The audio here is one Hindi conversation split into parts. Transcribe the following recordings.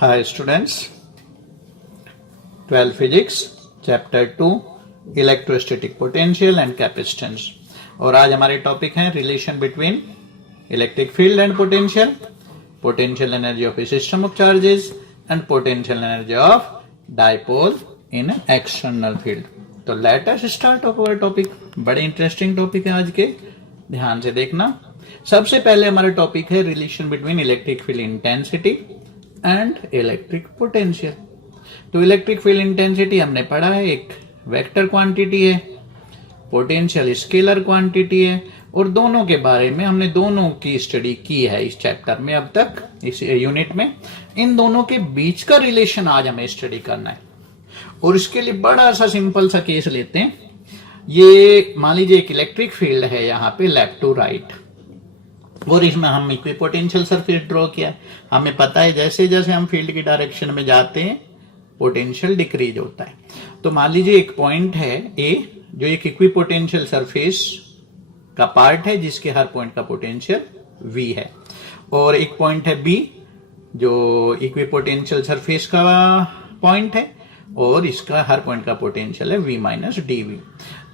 Hi students, 12 Physics, Chapter 2, Electrostatic Potential and Capacitance। और आज हमारे टॉपिक हैं relation between electric field and potential, potential energy of a system of charges and potential energy of dipole in external field. तो let us start off our topic. बड़े इंटरेस्टिंग टॉपिक है आज के, ध्यान से देखना। सबसे पहले हमारा टॉपिक है relation between electric field intensity and electric potential. तो इलेक्ट्रिक फील्ड इंटेंसिटी हमने पढ़ा है, एक वेक्टर क्वांटिटी है, पोटेंशियल स्केलर क्वांटिटी है, और दोनों के बारे में हमने दोनों की स्टडी की है इस चैप्टर में अब तक, इस यूनिट में। इन दोनों के बीच का रिलेशन आज हमें स्टडी करना है, और इसके लिए बड़ा सा सिंपल सा केस लेते हैं। ये मान लीजिए एक इलेक्ट्रिक फील्ड है यहाँ पे लेफ्ट टू राइट, और इसमें हम इक्विपोटेंशियल सरफेस ड्रॉ किया। हमें पता है जैसे जैसे हम फील्ड की डायरेक्शन में जाते हैं पोटेंशियल डिक्रीज होता है। तो मान लीजिए एक पॉइंट है ए, जो एक इक्विपोटेंशियल सरफेस का पार्ट है, जिसके हर पॉइंट का पोटेंशियल V है, और एक पॉइंट है B जो इक्विपोटेंशियल सरफेस का पॉइंट है, और इसका हर पॉइंट का पोटेंशियल है V माइनस dV।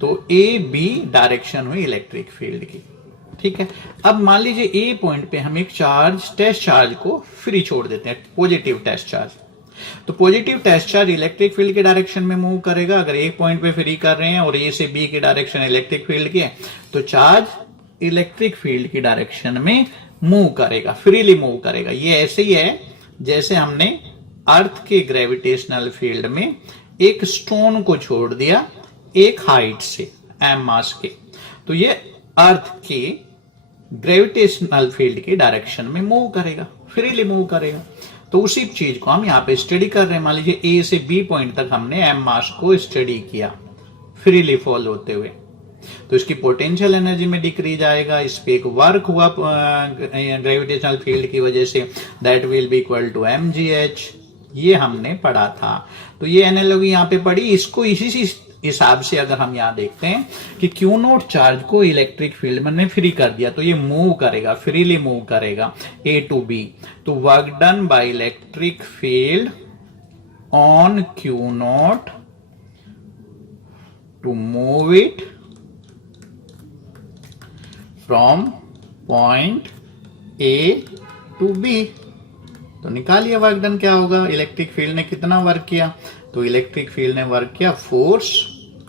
तो A B डायरेक्शन हुई इलेक्ट्रिक फील्ड की, ठीक है। अब मान लीजिए ए पॉइंट पे हम एक चार्ज, टेस्ट चार्ज को फ्री छोड़ देते हैं, पॉजिटिव टेस्ट चार्ज। तो positive test charge electric field के डायरेक्शन में मूव करेगा। अगर एक पॉइंट पे फ्री कर रहे हैं और ए से बी की डायरेक्शन इलेक्ट्रिक फील्ड की है, तो चार्ज इलेक्ट्रिक फील्ड की डायरेक्शन में मूव करेगा, फ्रीली मूव करेगा। ये ऐसे ही है जैसे हमने अर्थ के ग्रेविटेशनल फील्ड में एक स्टोन को छोड़ दिया एक हाइट से m मास के, तो ये अर्थ के ग्रेविटेशनल फील्ड की डायरेक्शन में मूव करेगा, फ्रीली मूव करेगा। तो उसी चीज को हम यहाँ पे स्टडी कर रहे हैं। मान लीजिए ए से बी पॉइंट तक हमने m मास को स्टडी किया फ्रीली फॉल होते हुए, तो इसकी पोटेंशियल एनर्जी में डिक्रीज आएगा। इस पे एक वर्क हुआ ग्रेविटेशनल फील्ड की वजह से, that will be equal to mgh। ये हमने पढ़ा था, तो ये एनालॉजी यहाँ पे पढ़ी। इसको इसी हिसाब से अगर हम यहाँ देखते हैं कि क्यू नोट चार्ज को इलेक्ट्रिक फील्ड में फ्री कर दिया, तो ये मूव करेगा, फ्रीली मूव करेगा ए टू बी। तो work done by electric field on Q naught to move it from point A to B. तो निकालिए वर्क डन क्या होगा। इलेक्ट्रिक फील्ड ने कितना वर्क किया, तो इलेक्ट्रिक फील्ड ने वर्क किया फोर्स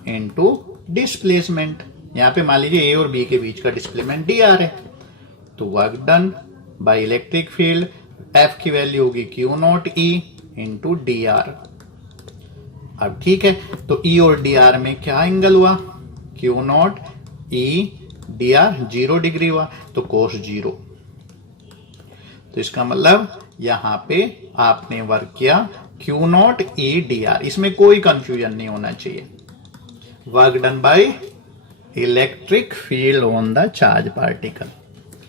इनटू डिस्प्लेसमेंट। यहां पे मान लीजिए ए और बी के बीच का डिस्प्लेसमेंट dr है, तो work done by electric field F की वैल्यू होगी Q not E into dr। अब ठीक है, तो E और dr में क्या एंगल हुआ, Q not E dr 0 degree हुआ, तो कोस 0। तो इसका मतलब यहां पे आपने वर्क किया क्यू नॉट E dr। इसमें कोई कंफ्यूजन नहीं होना चाहिए। Work done by electric field on the charge particle,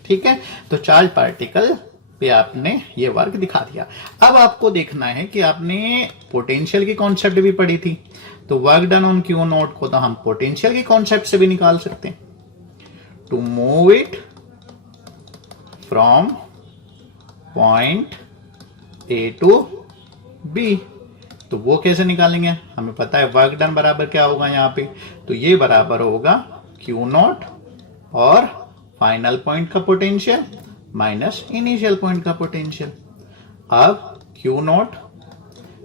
ठीक है। तो चार्ज पार्टिकल पे आपने ये वर्क दिखा दिया। अब आपको देखना है कि आपने पोटेंशियल की कॉन्सेप्ट भी पढ़ी थी, तो work done on Q not को तो हम पोटेंशियल की कॉन्सेप्ट से भी निकाल सकते हैं। To move it from point A to B, तो वो कैसे निकालेंगे, हमें पता है वर्क डन बराबर क्या होगा यहाँ पे, तो ये बराबर होगा क्यू नॉट और फाइनल पॉइंट का पोटेंशियल माइनस इनिशियल पॉइंट का पोटेंशियल। अब क्यू नॉट,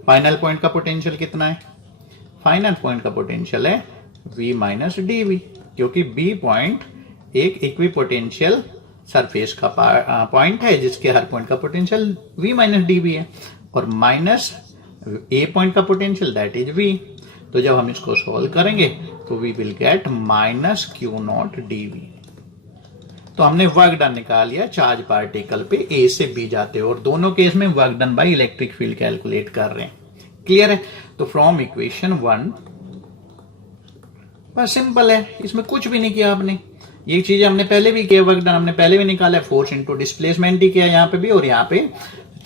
फाइनल पॉइंट का पोटेंशियल कितना है, फाइनल पॉइंट का पोटेंशियल है V माइनस dV, क्योंकि B पॉइंट एक इक्विपोटेंशियल सरफेस का पॉइंट है जिसके हर पॉइंट का पोटेंशियल V माइनस dV है, और माइनस ए पॉइंट का पोटेंशियल दैट इज V। तो जब हम इसको सॉल्व करेंगे तो we will get minus Q not dV। तो हमने वर्क डन निकाल लिया चार्ज पार्टिकल पे ए से बी जाते हो, और दोनों केस में work done by electric field calculate कर रहे हैं। क्लियर है। तो फ्रॉम इक्वेशन 1, बस सिंपल है, इसमें कुछ भी नहीं किया आपने। ये चीज हमने पहले भी किया, वर्क डन हमने पहले भी निकाला है, फोर्स इंटू डिस्प्लेसमेंट ही किया यहाँ पे भी, और यहाँ पे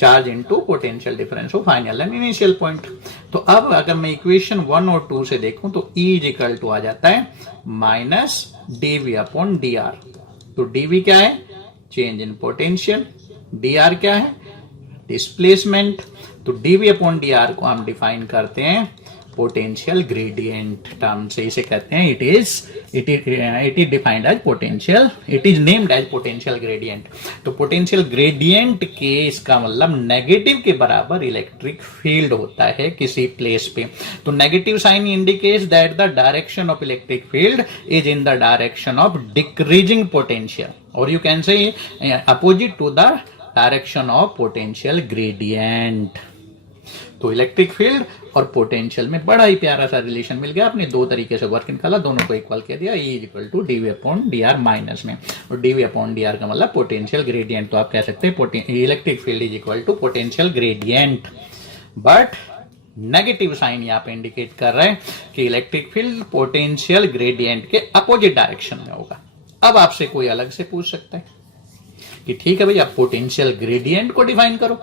charge into potential difference of final and initial point. तो अब अगर मैं इक्वेशन 1 और 2 से देखूं तो E इज इक्वल टू आ जाता है माइनस dV अपॉन dr। तो dV क्या है, चेंज इन पोटेंशियल, dr क्या है, डिस्प्लेसमेंट। तो डीवी अपॉन डी आर को हम डिफाइन करते हैं पोटेंशियल ग्रेडियंट टर्म से। इसे कहते हैं it is defined as potential, it is named as potential gradient. तो पोटेंशियल ग्रेडियंट के इसका मतलब नेगेटिव के बराबर इलेक्ट्रिक फील्ड होता है किसी प्लेस पे। तो negative sign indicates that the direction of electric field is in the direction of decreasing potential, और you can say opposite to the direction of potential gradient. तो इलेक्ट्रिक फील्ड और पोटेंशियल में बड़ा ही प्यारा सा रिलेशन मिल गया। आपने दो तरीके से वर्क निकाला, दोनों को इक्वल कर दिया, E equal to DV upon D R minus में, और डीवी अपॉन डी आर का मतलब पोटेंशियल ग्रेडियंट। तो आप कह सकते हैं electric field is equal to potential gradient, but negative sign यहाँ पे इंडिकेट कर रहा है कि इलेक्ट्रिक फील्ड पोटेंशियल ग्रेडियंट के अपोजिट डायरेक्शन में होगा। अब आपसे कोई अलग से पूछ सकता है कि ठीक है भाई, आप पोटेंशियल ग्रेडियंट को डिफाइन करो।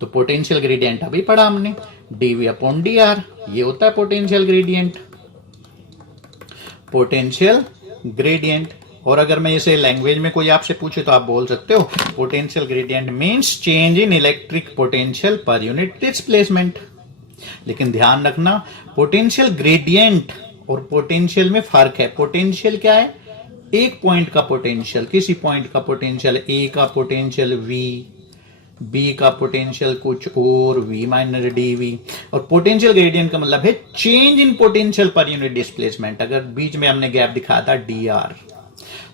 तो पोटेंशियल ग्रेडियंट अभी पढ़ा हमने, डीवी अपॉन डी आर, ये होता है पोटेंशियल ग्रेडियंट, पोटेंशियल ग्रेडियंट। और अगर मैं इसे लैंग्वेज में कोई आपसे पूछे तो आप बोल सकते हो potential gradient means change in electric potential per unit displacement. लेकिन ध्यान रखना, पोटेंशियल ग्रेडियंट और पोटेंशियल में फर्क है। पोटेंशियल क्या है? एक पॉइंट का पोटेंशियल, किसी पॉइंट का पोटेंशियल, ए का पोटेंशियल वी, बी का पोटेंशियल कुछ और, वी माइनस डी वी। और पोटेंशियल ग्रेडियंट का मतलब है change in potential per unit displacement. अगर बीच में हमने गैप दिखाया था डी आर,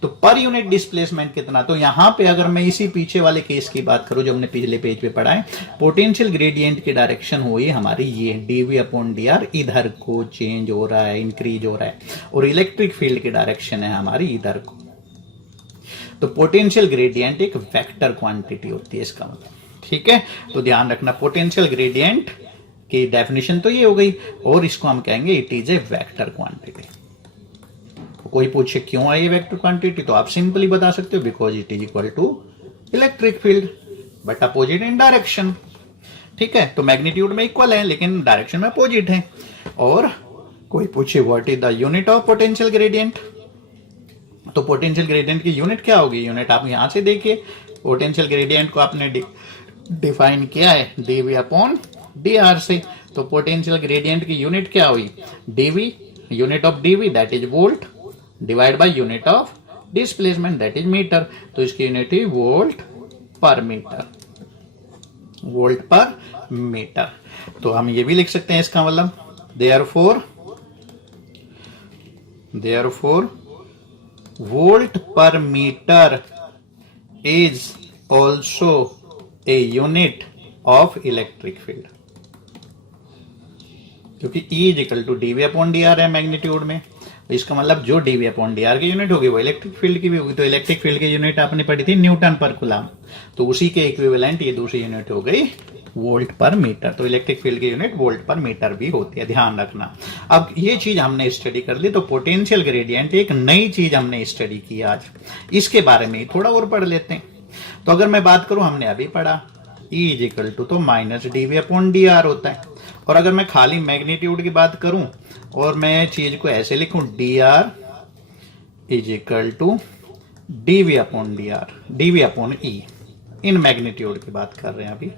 तो पर यूनिट डिस्प्लेसमेंट कितना। तो यहां पे अगर मैं इसी पीछे वाले केस की बात करूं जो हमने पिछले पेज पे पढ़ा है, पोटेंशियल ग्रेडियंट की डायरेक्शन हुई हमारी ये डीवी अपॉन डी आर, इधर को चेंज हो रहा है, इंक्रीज हो रहा है, और इलेक्ट्रिक फील्ड की डायरेक्शन है हमारी इधर को। तो पोटेंशियल ग्रेडियंट एक वेक्टर क्वांटिटी होती है इसका मतलब, ठीक है। तो ध्यान रखना, पोटेंशियल ग्रेडियंट की डेफिनेशन तो ये हो गई, और इसको हम कहेंगे it is a vector quantity. कोई पूछे क्यों है ये वेक्टर क्वांटिटी, तो आप सिंपली बता सकते हो because it is equal to electric field but opposite in direction, ठीक है। तो मैग्नीट्यूड में इक्वल है लेकिन डायरेक्शन में अपोजिट है। और कोई पूछे what is the unit of potential gradient, तो पोटेंशियल ग्रेडियंट की यूनिट क्या होगी? यूनिट आप यहां से देखिए, पोटेंशियल ग्रेडियंट को आपने डिफाइन किया है डीवी अपॉन डी आर से। तो पोटेंशियल ग्रेडियंट की यूनिट क्या हुई? DV, unit of DV that is volt, divide by unit of displacement that is metre. तो इसकी यूनिट है volt per metre, volt per metre. तो हम ये भी लिख सकते हैं इसका मतलब therefore volt per metre is also a unit of electric field, क्योंकि E is equal to DV upon D R है मैग्नीट्यूड में। इसका मतलब जो डीवी अपॉन डी आर की यूनिट होगी वो इलेक्ट्रिक फील्ड की भी होगी। तो इलेक्ट्रिक फील्ड की यूनिट आपने पढ़ी थी न्यूटन पर कूलम, तो उसी के इक्विवेलेंट ये दूसरी यूनिट हो गई वोल्ट पर मीटर। तो इलेक्ट्रिक फील्ड की यूनिट वोल्ट पर मीटर भी होती है, ध्यान रखना। अब ये चीज हमने स्टडी कर ली, तो पोटेंशियल ग्रेडियंट एक नई चीज हमने स्टडी की आज, इसके बारे में थोड़ा और पढ़ लेते हैं। तो अगर मैं बात करूं, हमने अभी पढ़ा E इज इक्वल टू तो minus DV upon D R होता है। और अगर मैं खाली मैग्नीट्यूड की बात करूं और मैं चीज को ऐसे लिखूं, d r is equal to DV upon D r, dV upon E, इन मैग्नीट्यूड की बात कर रहे हैं अभी,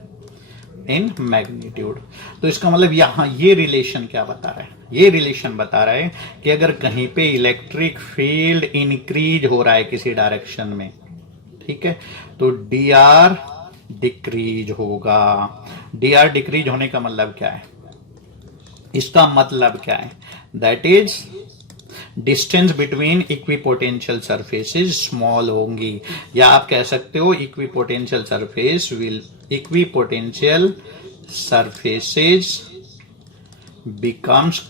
इन मैग्नीट्यूड। तो इसका मतलब यहां ये रिलेशन क्या बता रहा है? ये रिलेशन बता रहा है कि अगर कहीं पे इलेक्ट्रिक फील्ड इंक्रीज हो रहा है किसी डायरेक्शन में, ठीक है, तो डी आर डिक्रीज होगा। डी आर डिक्रीज होने का मतलब क्या है? इसका मतलब क्या है? That is distance between equipotential surfaces small होंगी, या आप कह सकते हो इक्विपोटेंशियल सरफेसेस becomes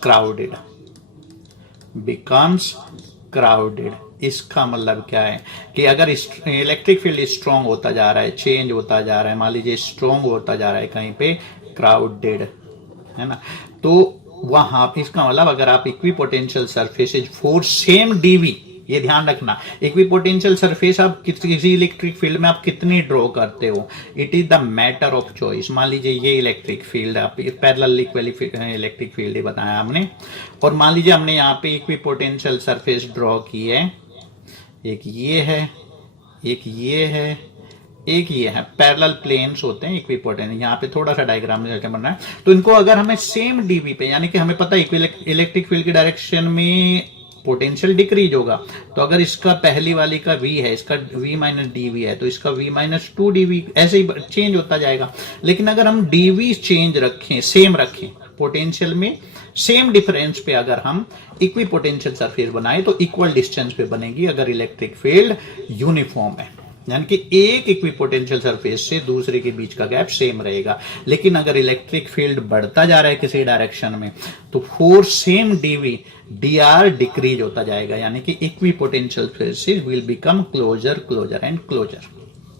crowded। इसका मतलब क्या है कि अगर इलेक्ट्रिक फील्ड स्ट्रांग होता जा रहा है, चेंज होता जा रहा है, मान लीजिए स्ट्रांग होता जा रहा है कहीं पे, क्राउडेड है ना, तो वहां इसका मतलब अगर आप equipotential surfaces for same dV, ये ध्यान रखना, इक्विपोटेंशियल सरफेस आप किसी इलेक्ट्रिक फील्ड में आप कितनी ड्रॉ करते हो, it is the matter of choice. मान लीजिए ये इलेक्ट्रिक फील्ड, आप पैरेलल इलेक्ट्रिक फील्ड ही बताया हमने, और मान लीजिए हमने यहाँ पे इक्विपोटेंशियल सरफेस ड्रॉ की है, एक ये है, एक ये है, एक ये है पैरेलल प्लेन्स होते हैं इक्विपोटेंशियल, यहाँ पे थोड़ा सा डायग्राम करके बन रहा है। तो इनको अगर हमें सेम डीवी पे, यानी कि हमें पता है इलेक्ट्रिक फील्ड की डायरेक्शन में पोटेंशियल डिक्रीज होगा, तो अगर इसका पहली वाली का v है, इसका v माइनस डीवी है, तो इसका v माइनस 2 डीवी ऐसे ही चेंज होता जाएगा। लेकिन अगर हम डीवी चेंज रखें, सेम रखें, पोटेंशियल में सेम डिफरेंस पे अगर हम इक्वी पोटेंशियल सरफेस बनाए तो इक्वल डिस्टेंस पे बनेगी अगर इलेक्ट्रिक फील्ड यूनिफॉर्म है, यानी कि एक इक्वी पोटेंशियल सरफेस से दूसरे के बीच का गैप सेम रहेगा। लेकिन अगर इलेक्ट्रिक फील्ड बढ़ता जा रहा है किसी डायरेक्शन में, तो for same dV d r decrease होता जाएगा, यानी कि equipotential surfaces will become closer closer and closer.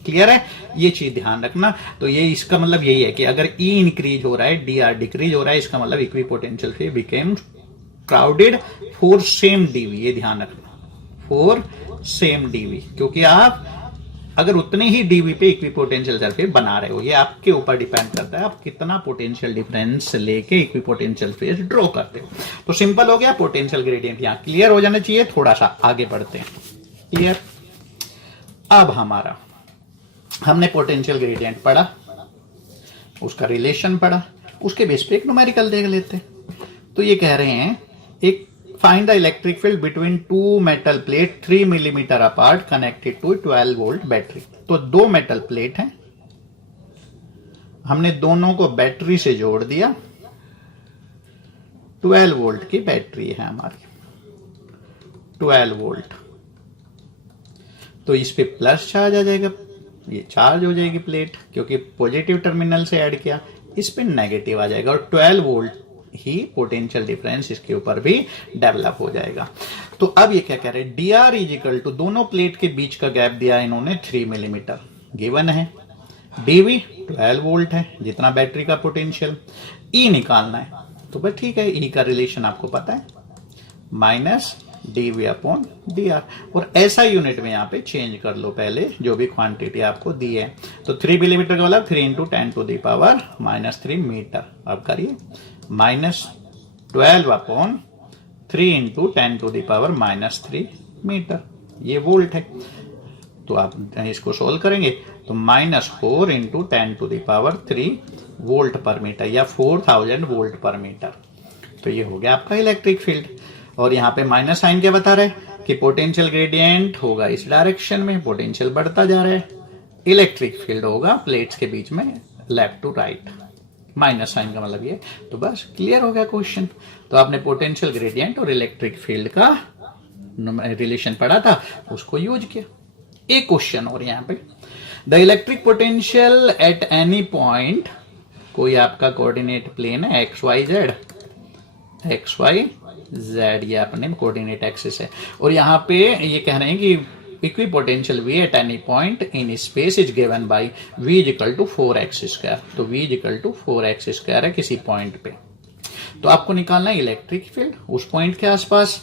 Clear है, ये चीज ध्यान रखना। तो ये इसका मतलब यही है कि अगर ई इंक्रीज हो रहा है, डी आर डिक्रीज हो रहा है, इसका मतलब इक्वी पोटेंशियल से became crowded for same dV. ये ध्यान रखना, फॉर सेम डीवी, क्योंकि आप अगर उतने ही डीवी पे इक्वी पोटेंशियल सरफेस बना रहे हो, ये आपके ऊपर डिपेंड करता है आप कितना पोटेंशियल डिफरेंस लेके इक्वी पोटेंशियल फेस ड्रॉ करते हो। तो सिंपल हो गया, पोटेंशियल ग्रेडियंट यहां क्लियर हो जाना चाहिए। थोड़ा सा आगे बढ़ते हैं। क्लियर, अब हमने पोटेंशियल ग्रेडियंट पढ़ा, उसका रिलेशन पढ़ा, उसके बेस पे एक न्यूमेरिकल देख लेते हैं। तो ये कह रहे हैं एक find the electric field between two metal plate 3 millimetre apart connected to 12 volt battery. तो दो मेटल प्लेट हैं, हमने दोनों को बैटरी से जोड़ दिया, 12 वोल्ट की बैटरी है हमारी, 12 वोल्ट। तो इस पे प्लस चार्ज आ जाएगा, ये चार्ज हो जाएगी प्लेट, क्योंकि पॉजिटिव टर्मिनल से ऐड किया, इस पे नेगेटिव आ जाएगा और 12 वोल्ट ही पोटेंशियल डिफरेंस इसके ऊपर भी डेवलप हो जाएगा। तो अब ये क्या कह रहे हैं, d r is equal to, दोनों प्लेट के बीच का गैप दिया इन्होंने 3 मिलीमीटर गिवन है, डीवी 12 वोल्ट है जितना बैटरी का पोटेंशियल, ई निकालना है। तो बस ठीक है, ई का रिलेशन आपको पता है, minus DV upon D r, और ऐसा यूनिट में यहाँ पे चेंज कर लो पहले जो भी क्वांटिटी आपको दी है। तो 3 मिलीमीटर का मतलब 3 इंटू 10⁻³ मीटर। अब करिए, -12 अपॉन 3 इंटू 10⁻³ मीटर, ये वोल्ट है। तो आप इसको सोल्व करेंगे तो -4 इंटू 10⁻³ वोल्ट पर मीटर, या 4000 वोल्ट पर मीटर। तो ये हो गया आपका इलेक्ट्रिक फील्ड। और यहाँ पे माइनस साइन क्या बता रहे हैं कि पोटेंशियल ग्रेडियंट होगा इस डायरेक्शन में, पोटेंशियल बढ़ता जा रहा है, इलेक्ट्रिक फील्ड होगा प्लेट्स के बीच में left to right, minus sign का मतलब ये। तो बस क्लियर हो गया क्वेश्चन। तो आपने पोटेंशियल ग्रेडियंट और इलेक्ट्रिक फील्ड का रिलेशन पढ़ा था, उसको यूज किया। एक क्वेश्चन और यहाँ पे, the electric potential at any point, कोई आपका कोऑर्डिनेट प्लेन है एक्स वाई जेड, ये अपने कोऑर्डिनेट एक्सिस है, और यहाँ पे ये कह रहे हैं कि equipotential v at any point in space is given by v is equal to 4x²। तो v is equal to 4x² है किसी पॉइंट पे। तो आपको निकालना है इलेक्ट्रिक फील्ड उस पॉइंट के आसपास,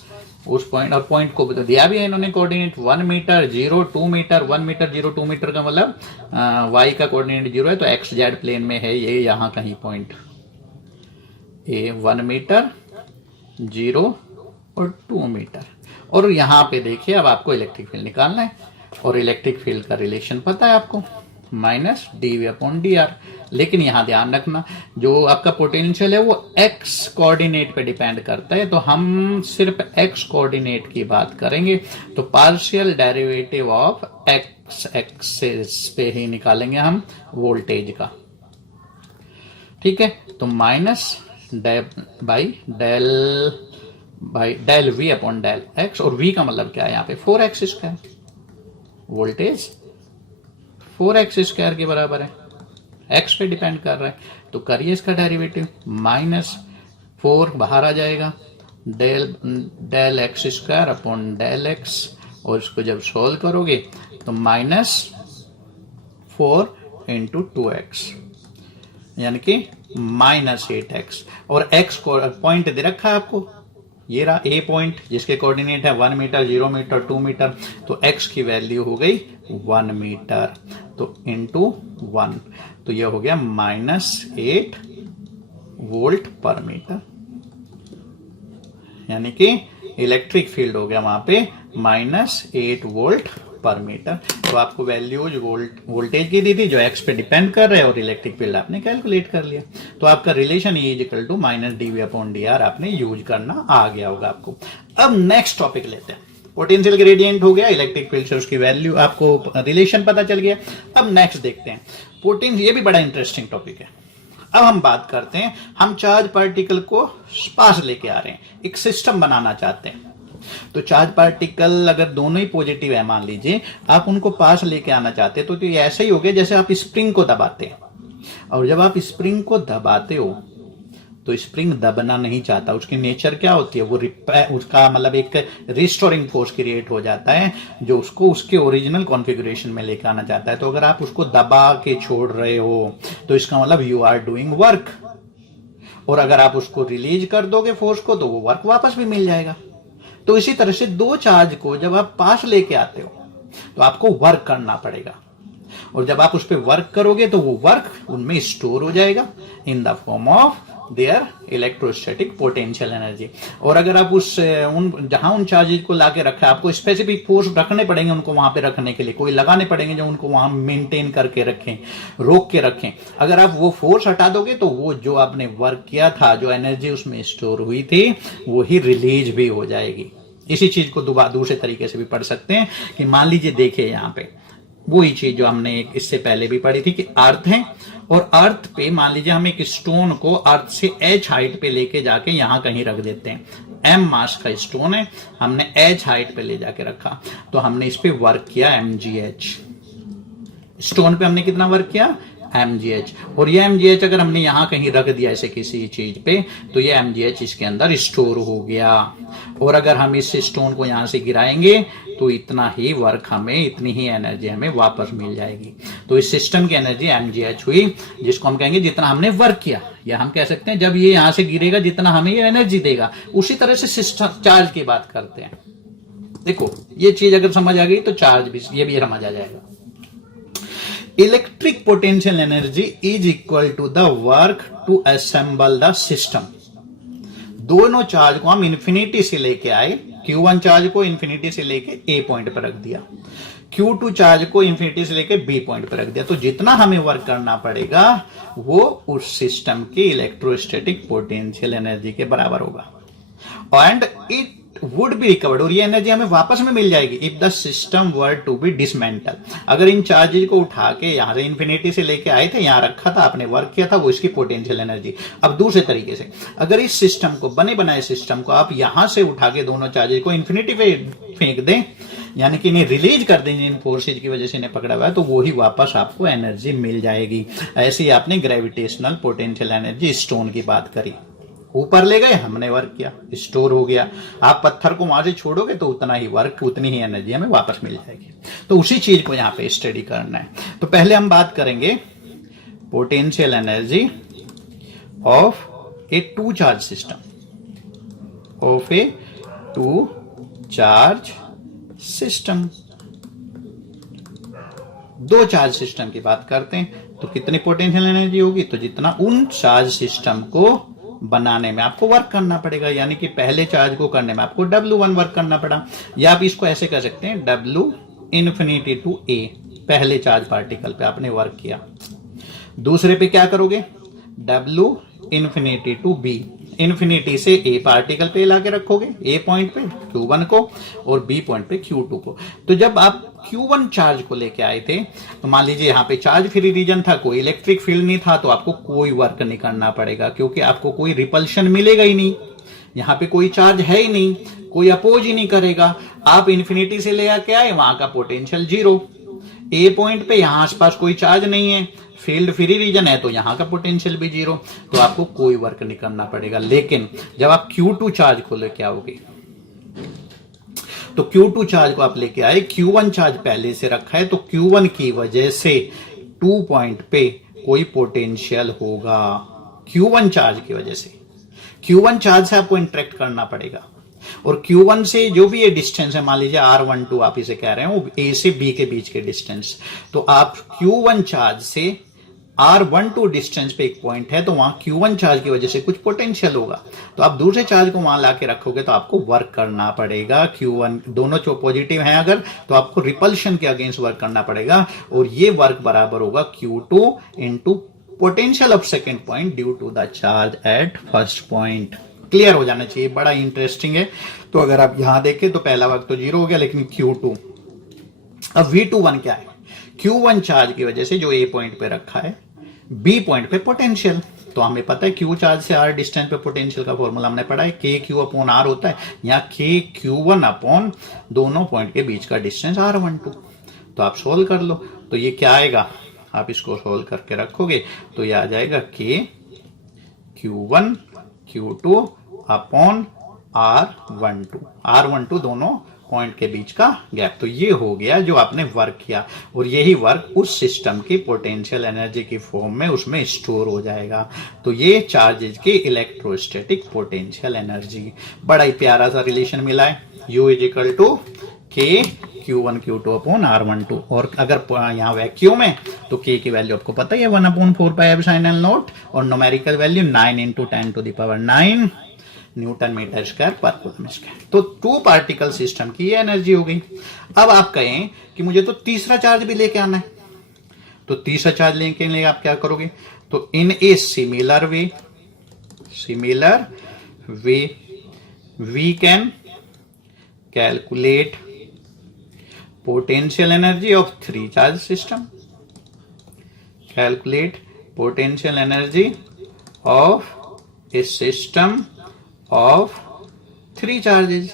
उस पॉइंट, और पॉइंट को तो दिया भी है इन्होंने coordinate 1 metre 0 2 metre, 1 metre 0 2 metre का मतलब y का कोऑर्डिनेट 0 है, तो एक्स जेड प्लेन में है ये, यहाँ कहीं पॉइंट ए 1 मीटर 0 और 2 मीटर। और यहाँ पे देखिए अब आपको इलेक्ट्रिक फील्ड निकालना है, और इलेक्ट्रिक फील्ड का रिलेशन पता है आपको, minus DV upon D r. लेकिन यहाँ ध्यान रखना, जो आपका पोटेंशियल है वो एक्स कोऑर्डिनेट पे डिपेंड करता है, तो हम सिर्फ एक्स कोऑर्डिनेट की बात करेंगे। तो partial derivative of x axis पे ही निकालेंगे हम वोल्टेज का, ठीक है। तो minus by del v upon del x, और वी का मतलब क्या है यहाँ पे 4x², वोल्टेज 4x² के बराबर है, x पे डिपेंड कर रहा है। तो करिए इसका डेरिवेटिव, -4 बाहर आ जाएगा, del x² upon del x, और इसको जब सोल्व करोगे तो -4 इंटू 2x, यानी कि -8x, और x को पॉइंट दे रखा है आपको, ये रहा ए पॉइंट जिसके कोऑर्डिनेट है 1 मीटर 0 मीटर 2 मीटर, तो x की वैल्यू हो गई 1 मीटर, तो इंटू 1, तो ये हो गया -8 वोल्ट पर मीटर, यानी कि इलेक्ट्रिक फील्ड हो गया वहां पे -8 वोल्ट पर मीटर। तो आपको वैल्यूज वोल्टेज की दी थी जो एक्स पे डिपेंड कर रहे हैं और इलेक्ट्रिक फील्ड आपने कैलकुलेट कर लिया। तो आपका relation E equal to minus dV/dr आपने यूज करना आ गया होगा आपको। अब नेक्स्ट टॉपिक लेते हैं। पोटेंशियल ग्रेडियंट हो गया, इलेक्ट्रिक फील्ड से उसकी वैल्यू आपको रिलेशन पता चल गया। अब नेक्स्ट देखते हैं पोटेंशियल, ये भी बड़ा इंटरेस्टिंग टॉपिक है। अब हम बात करते हैं, हम चार्ज पार्टिकल को पास लेके आ रहे हैं, एक सिस्टम बनाना चाहते हैं। तो चार्ज पार्टिकल अगर दोनों ही पॉजिटिव है, मान लीजिए आप उनको पास लेके आना चाहते हैं, तो ये ऐसा ही हो गया जैसे आप स्प्रिंग को दबाते हैं। और जब आप स्प्रिंग को दबाते हो तो स्प्रिंग दबना नहीं चाहता, उसकी नेचर क्या होती है, वो उसका मतलब एक रिस्टोरिंग फोर्स क्रिएट हो जाता है जो उसको उसके ओरिजिनल कॉन्फ़िगरेशन में लेकर आना चाहता है। तो अगर आप उसको दबा के छोड़ रहे हो तो इसका मतलब यू आर डूइंग वर्क, और अगर आप उसको रिलीज कर दोगे फोर्स को तो वो वर्क वापस भी मिल जाएगा। तो इसी तरह से दो चार्ज को जब आप पास लेके आते हो तो आपको वर्क करना पड़ेगा, और जब आप उस पर वर्क करोगे तो वो वर्क उनमें स्टोर हो जाएगा in the form of their electrostatic potential energy. और अगर आप जहां उन चार्जेज को लाके रखा है, आपको स्पेसिफिक फोर्स रखने पड़ेंगे उनको वहां पे रखने के लिए, कोई लगाने पड़ेंगे जो उनको वहां मेंटेन करके रखें, रोक के रखें। अगर आप वो फोर्स हटा दोगे तो वो जो आपने वर्क किया था, जो एनर्जी उसमें स्टोर हुई थी, वो ही रिलीज भी हो जाएगी। इसी चीज को दूसरे तरीके से भी पढ़ सकते हैं कि मान लीजिए देखिए यहाँ पे वही चीज जो हमने इससे पहले भी पढ़ी थी कि अर्थ है, और अर्थ पे मान लीजिए हम एक स्टोन को अर्थ से h हाइट पे लेके जाके यहां कहीं रख देते हैं। m मास का स्टोन है, हमने h हाइट पे ले जाके रखा, तो हमने इस पे वर्क किया mgh। स्टोन पे हमने कितना वर्क किया, mgh। और ये mgh अगर हमने यहां कहीं रख दिया ऐसे किसी चीज पे तो ये mgh इसके अंदर स्टोर हो गया। और अगर हम इस स्टोन को यहां से गिराएंगे तो इतना ही वर्क हमें, इतनी ही एनर्जी हमें वापस मिल जाएगी। तो इस सिस्टम की एनर्जी mgh हुई, जिसको हम कहेंगे जितना हमने वर्क किया, या हम कह सकते हैं जब ये यहां से गिरेगा जितना हमें ये एनर्जी देगा। उसी तरह से सिस्टम चार्ज की बात करते हैं। देखो ये चीज अगर समझ आ गई तो चार्ज भी ये भी समझ आ जाएगा। Electric potential energy is equal to the work to assemble the system. दोनों चार्ज को हम इंफिनिटी से लेके आए, Q1 चार्ज को इंफिनिटी से लेके A पॉइंट पर रख दिया, Q2 चार्ज को इंफिनिटी से लेके B पॉइंट पर रख दिया। तो जितना हमें वर्क करना पड़ेगा वो उस सिस्टम की इलेक्ट्रोस्टैटिक पोटेंशियल एनर्जी के बराबर होगा। And it would be recovered, और ये एनर्जी हमें वापस में मिल जाएगी if the system were to be dismantle. अगर इन चार्जेज को उठा के यहां से इंफिनिटी से लेके आए थे, यहां रखा था, आपने वर्क किया था, वो इसकी पोटेंशियल एनर्जी। अब दूसरे तरीके से अगर इस सिस्टम को, बने बनाए सिस्टम को आप यहां से उठा के दोनों चार्जेज को इंफिनिटी पे फेंक दें, यानी कि इन्हें रिलीज कर दें इन फोर्सेज की वजह से इन्हें पकड़ा हुआ है, तो वो ही वापस आपको एनर्जी मिल जाएगी। ऐसे ही आपने ग्रेविटेशनल पोटेंशियल एनर्जी स्टोन की बात करी, ऊपर ले गए, हमने वर्क किया, स्टोर हो गया। आप पत्थर को वहां से छोड़ोगे तो उतना ही वर्क, उतनी ही एनर्जी हमें वापस मिल जाएगी। तो उसी चीज को यहां पे स्टडी करना है। तो पहले हम बात करेंगे potential energy of a two charge system, of a two charge system. दो चार्ज सिस्टम की बात करते हैं तो कितनी पोटेंशियल एनर्जी होगी, तो जितना उन चार्ज सिस्टम को बनाने में आपको वर्क करना पड़ेगा, यानी कि पहले चार्ज को करने में आपको W1 वर्क करना पड़ा, या आप इसको ऐसे कह सकते हैं W इंफिनिटी टू A। पहले चार्ज पार्टिकल पे आपने वर्क किया, दूसरे पे क्या करोगे, W infinity to B। Infinity से A पार्टिकल पे लाके रखोगे, A पॉइंट पे Q1 को और B पॉइंट पे Q2 को। तो जब आप Q1 चार्ज को लेके आए थे तो मान लीजिए यहाँ पे चार्ज फ्री रीजन था, कोई इलेक्ट्रिक फील्ड नहीं था, तो आपको कोई वर्क नहीं करना पड़ेगा, क्योंकि आपको कोई रिपल्शन मिलेगा ही नहीं, यहाँ पे कोई चार्ज है ही नहीं, कोई अपोज ही नहीं करेगा। आप इंफिनिटी से ले आके आए, वहां का पोटेंशियल 0, A पॉइंट पे यहाँ आसपास कोई चार्ज नहीं है, फील्ड फ्री रीजन है, तो यहां का पोटेंशियल भी 0, तो आपको कोई वर्क नहीं करना पड़ेगा। लेकिन जब आप Q2 चार्ज को लेके आओगे, तो Q2 चार्ज को आप लेके आए, Q1 चार्ज पहले से रखा है, तो Q1 की वजह से 2 पॉइंट पे कोई पोटेंशियल होगा। Q1 चार्ज की वजह से, Q1 चार्ज से आपको इंटरेक्ट करना पड़ेगा, और Q1 से जो भी ये डिस्टेंस है, मान लीजिए R12 आप इसे कह रहे हैं, वो A से B के बीच के डिस्टेंस, तो आप Q1 चार्ज से R12 डिस्टेंस पे एक पॉइंट है तो वहां Q1 चार्ज की वजह से कुछ पोटेंशियल होगा, तो आप दूसरे चार्ज को वहां लाके रखोगे तो आपको वर्क करना पड़ेगा। Q1 दोनों जो पॉजिटिव हैं अगर, तो आपको रिपल्शन के अगेंस्ट वर्क करना पड़ेगा, और ये वर्क बराबर होगा Q2 into potential of second point due to the charge at first point. Clear हो जाना चाहिए, बड़ा इंटरेस्टिंग है। तो अगर आप यहां देखें तो पहला वर्क तो 0 हो गया, लेकिन Q2, अब V21 क्या है? Q1 चार्ज की वजह से जो A पॉइंट पे रखा है, B पॉइंट पे पोटेंशियल, तो हमें पता है Q चार्ज से R डिस्टेंस पे पोटेंशियल का फॉर्मूला हमने पढ़ा है, KQ अपॉन R होता है, यहाँ KQ1 अपॉन दोनों पॉइंट के बीच का डिस्टेंस R12। तो आप सोल्व कर लो, तो ये क्या आएगा, आप इसको सोल्व करके रखोगे तो ये आ जाएगा KQ1 Q2 अपॉन R12 दोनों पॉइंट के बीच का गैप। तो ये हो गया जो आपने वर्क किया, और यही वर्क उस सिस्टम की पोटेंशियल एनर्जी की फॉर्म में उसमें स्टोर हो जाएगा। तो ये चार्जेज की इलेक्ट्रोस्टैटिक पोटेंशियल एनर्जी, बड़ा ही प्यारा सा रिलेशन मिला है, U is equal to K Q1 Q2 upon R12। और अगर यहाँ वैक्यूम है तो K की वैल्यू आपको पता ही है 1/4 पाई एप्सिलॉन नॉट, और numerical value 9 into 10⁹ newton metre square पर कूलम स्क्वायर। तो 2 पार्टिकल सिस्टम की ये एनर्जी हो गई। अब आप कहें कि मुझे तो तीसरा चार्ज भी लेके आना है, तो तीसरा चार्ज लेने के लिए आप क्या करोगे, तो in a similar way we can calculate potential energy of 3 charge system, calculate potential energy of a system of 3 charges.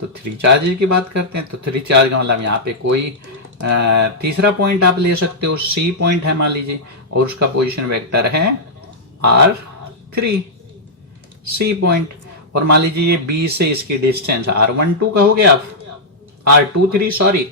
तो 3 चार्जेज की बात करते हैं, तो 3 चार्ज का मतलब यहाँ पे कोई तीसरा पॉइंट आप ले सकते हो, C पॉइंट है मान लीजिए, और उसका पोजीशन वेक्टर है R3, C पॉइंट, और मान लीजिए ये B से इसकी डिस्टेंस R12 कहोगे आप, R23 सॉरी,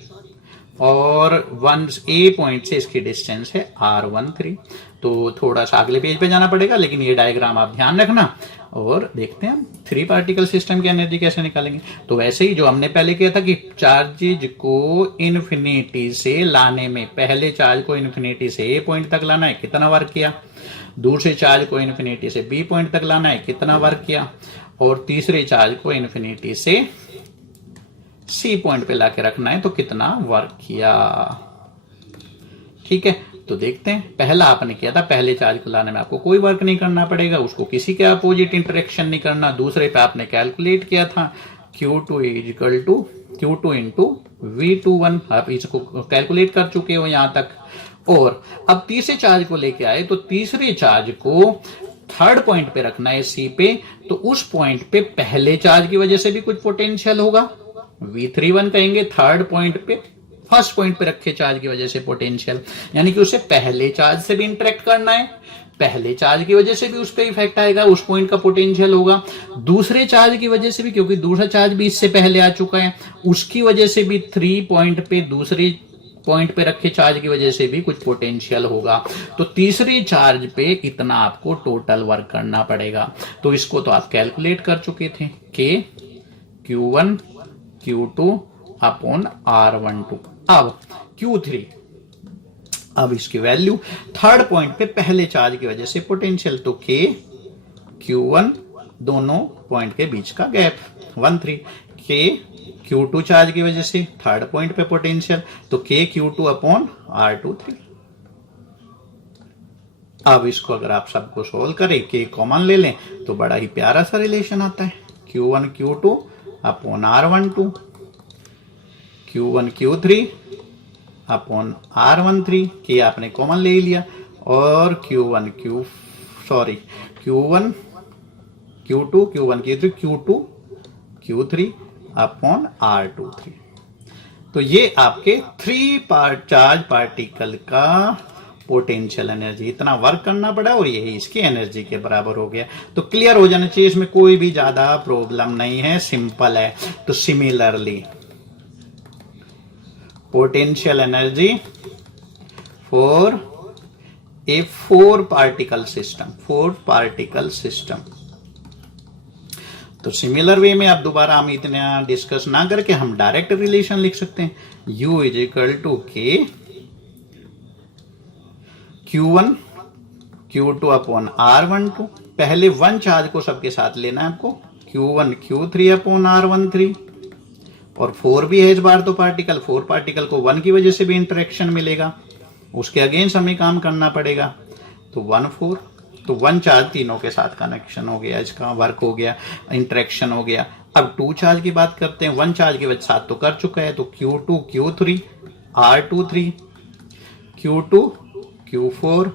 और 1A पॉइंट से इसकी डिस्टेंस है R13। तो थोड़ा सा अगले पेज पे जाना पड़ेगा, लेकिन ये डायग्राम आप ध्यान रखना, और देखते हैं हम 3 पार्टिकल सिस्टम की एनर्जी कैसे निकालेंगे। तो वैसे ही जो हमने पहले किया था कि चार्जेज को इन्फिनिटी से लाने में, पहले चार्ज को इन्फिनिटी से A पॉइंट तक लाना है, कितना वर्क किया, दूसरे चार्ज को इन्फिनिटी से B पॉइंट तक लाना है, कितना वर्क किया, और तीसरे चार्ज को इन्फिनिटी से C पॉइंट पे लाके रखना है, तो कितना वर्क किया। ठीक है, तो देखते हैं। पहला आपने किया था, पहले चार्ज को लाने में आपको कोई वर्क नहीं करना पड़ेगा, उसको किसी के अपोजिट इंटरेक्शन नहीं करना। दूसरे पे आपने कैलकुलेट किया था Q2 equal to Q2 into V21, आप इसको कैलकुलेट कर चुके हो यहां तक। और अब तीसरे चार्ज को लेके आए, तो तीसरे चार्ज को थर्ड पॉइंट पे रखना है C पे, तो उस पॉइंट पे पहले चार्ज की वजह से भी कुछ पोटेंशियल होगा, V31 कहेंगे, थर्ड पॉइंट पे फर्स्ट पॉइंट पे रखे चार्ज की वजह से पोटेंशियल, यानी कि उसे पहले चार्ज से भी इंटरेक्ट करना है, पहले चार्ज की वजह से भी उस पर इफेक्ट आएगा, उस पॉइंट का पोटेंशियल होगा, दूसरे चार्ज की वजह से भी, क्योंकि दूसरा चार्ज भी इससे पहले आ चुका है, उसकी वजह से भी 3 पॉइंट पे, दूसरे पॉइंट पे रखे चार्ज की वजह से भी कुछ पोटेंशियल होगा। तो तीसरे चार्ज पे इतना आपको टोटल वर्क करना पड़ेगा। तो इसको तो आप कैलकुलेट कर चुके थे, K Q1 Q2 upon R12। अब Q3, अब इसकी वैल्यू थर्ड पॉइंट पे पहले चार्ज की वजह से पोटेंशियल, तो K Q1 दोनों पॉइंट के बीच का गैप 13, K Q2 चार्ज की वजह से थर्ड पॉइंट पे पोटेंशियल, तो K Q2 अपॉन R23। अब इसको अगर आप सबको सोल्व करें, K कॉमन ले लें, तो बड़ा ही प्यारा सा रिलेशन आता है, Q1 Q2 upon R12, Q1 Q3 upon R13, K आपने कॉमन ले लिया, और Q1 Q2 Q1 Q2 Q3 upon R23। तो ये आपके 3 चार्ज पार्टिकल का पोटेंशियल एनर्जी, इतना वर्क करना पड़ा और यही इसकी एनर्जी के बराबर हो गया। तो क्लियर हो जाना चाहिए, इसमें कोई भी ज्यादा प्रॉब्लम नहीं है, सिंपल है। तो similarly potential energy for a 4 particle system, तो सिमिलर वे में अब दोबारा हम इतना डिस्कस ना करके हम डायरेक्ट रिलेशन लिख सकते हैं, U is equal to K Q1 Q2 upon R12। पहले 1 चार्ज को सबके साथ लेना है आपको, Q1 Q3 अपॉन R13। और 4 भी है इस बार तो पार्टिकल, 4 पार्टिकल को 1 की वजह से भी इंटरेक्शन मिलेगा, उसके अगेंस्ट हमें काम करना पड़ेगा। तो 1 4, तो 1 चार्ज तीनों के साथ कनेक्शन हो गया, इसका वर्क हो गया, इंटरेक्शन हो गया। अब 2 चार्ज की बात करते हैं, 1 चार्ज के साथ तो कर चुका है, तो Q2 Q3 R23, Q2 Q4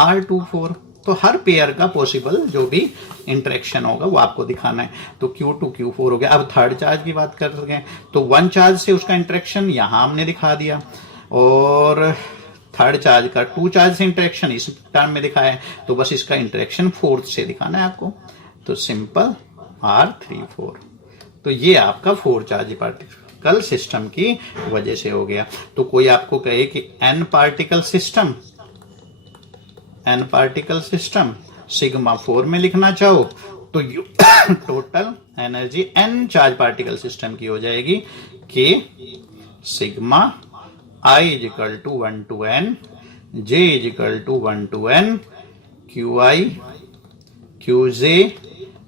R24। तो हर पेयर का पॉसिबल जो भी इंटरेक्शन होगा वो आपको दिखाना है। तो Q2 Q4 हो गया। अब थर्ड चार्ज की बात कर सकें तो 1 चार्ज से उसका इंटरेक्शन यहां हमने दिखा दिया, और थर्ड चार्ज का 2 चार्ज से इंटरेक्शन इस टर्म में दिखाया है, तो बस इसका इंटरेक्शन फोर्थ से दिखाना है आपको। तो सिंपल R34। तो ये आपका 4 चार्ज पार्टिकल सिस्टम की वजह से हो गया। तो कोई आपको कहे कि n पार्टिकल सिस्टम सिग्मा 4 में लिखना चाहो तो total energy n charge particle system की हो जाएगी कि sigma I is equal to 1 to n, j is equal to 1 to n, qi qj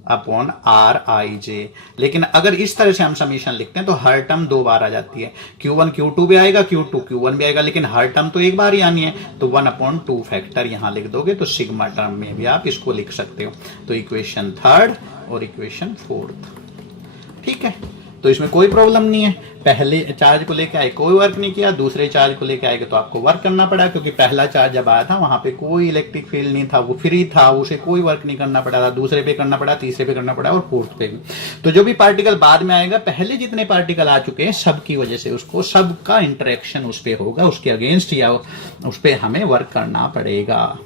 upon r i j. लेकिन अगर इस तरह से हम समीशन लिखते हैं तो हर टर्म 2 बार आ जाती है, Q1 Q2 भी आएगा, Q2 Q1 भी आएगा, लेकिन हर टर्म तो एक बार ही आनी है। तो 1/2 फैक्टर यहां लिख दोगे तो सिग्मा टर्म में भी आप इसको लिख सकते हो। तो इक्वेशन थर्ड और इक्वेशन फोर्थ, ठीक है। तो इसमें कोई प्रॉब्लम नहीं है। पहले चार्ज को लेके आए कोई वर्क नहीं किया, दूसरे चार्ज को लेके आएगा तो आपको वर्क करना पड़ा, क्योंकि पहला चार्ज जब आया था वहां पे कोई इलेक्ट्रिक फील्ड नहीं था, वो फ्री था, उसे कोई वर्क नहीं करना पड़ा था। दूसरे पे करना पड़ा, तीसरे पे करना पड़ा और फोर्थ पे भी। तो जो भी पार्टिकल बाद में आएगा, पहले जितने पार्टिकल आ चुके हैं सबकी वजह से उसको सबका इंटरेक्शन उस पर होगा, उसके अगेंस्ट या उस पर हमें वर्क करना पड़ेगा।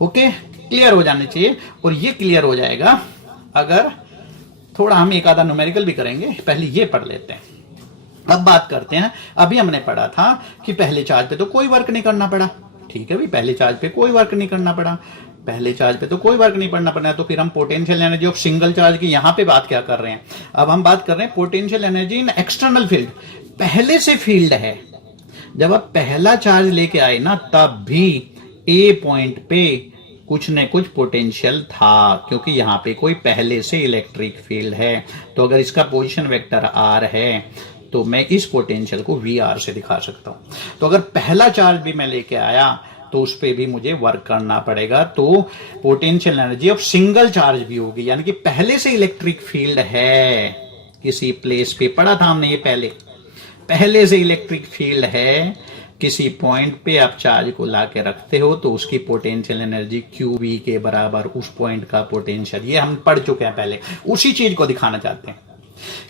ओके, क्लियर हो जाने चाहिए। और ये क्लियर हो जाएगा अगर थोड़ा हम एक आधा न्यूमेरिकल भी करेंगे। पहले ये पढ़ लेते हैं, अब बात करते हैं। अभी हमने पढ़ा था कि पहले चार्ज पे तो कोई वर्क नहीं करना पड़ा, ठीक है भाई, पहले चार्ज पे कोई वर्क नहीं करना पड़ा, पहले चार्ज पे तो कोई वर्क नहीं करना पड़ा। तो फिर हम potential energy of single charge की यहां पे बात क्या कर रहे हैं? अब हम बात कर रहे हैं potential energy in external field. पहले से फील्ड है, जब आप पहला चार्ज लेके आए ना, तब भी ए पॉइंट पे कुछ न कुछ पोटेंशियल था, क्योंकि यहां पे कोई पहले से इलेक्ट्रिक फील्ड है। तो अगर इसका पोजीशन वेक्टर आर है तो मैं इस पोटेंशियल को वी आर से दिखा सकता हूं। तो अगर पहला चार्ज भी मैं लेके आया तो उस पर भी मुझे वर्क करना पड़ेगा। तो potential energy of single charge भी होगी, यानी कि पहले से इलेक्ट्रिक फील्ड है किसी प्लेस पे, पढ़ा था हमने ये पहले से इलेक्ट्रिक फील्ड है किसी पॉइंट पे, आप चार्ज को लाके रखते हो तो उसकी पोटेंशियल एनर्जी QV के बराबर उस पॉइंट का पोटेंशियल, ये हम पढ़ चुके हैं पहले। उसी चीज को दिखाना चाहते हैं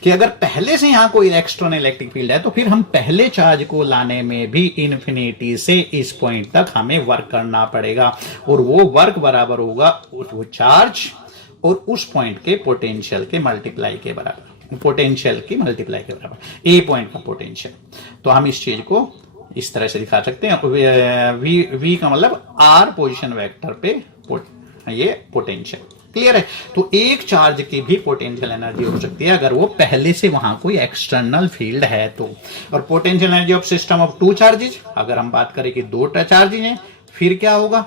कि अगर पहले से यहां कोई एक्सटर्नल इलेक्ट्रिक फील्ड है तो फिर हम पहले चार्ज को लाने में भी इन्फिनिटी से इस पॉइंट तक हमें वर्क करना पड़ेगा, और वो वर्क बराबर होगा वो चार्ज और उस पॉइंट के पोटेंशियल के मल्टीप्लाई के बराबर, पोटेंशियल की मल्टीप्लाई के बराबर, ए पॉइंट का पोटेंशियल। तो हम इस चीज को इस तरह से दिखा सकते हैं। वी का मतलब आर पोजीशन वेक्टर पे ये पोटेंशियल, क्लियर है। तो एक चार्ज की भी पोटेंशियल एनर्जी हो सकती है अगर वो पहले से वहां कोई एक्सटर्नल फील्ड है तो। और potential energy of system of 2 charges, अगर हम बात करें कि 2 चार्जेस हैं, फिर क्या होगा?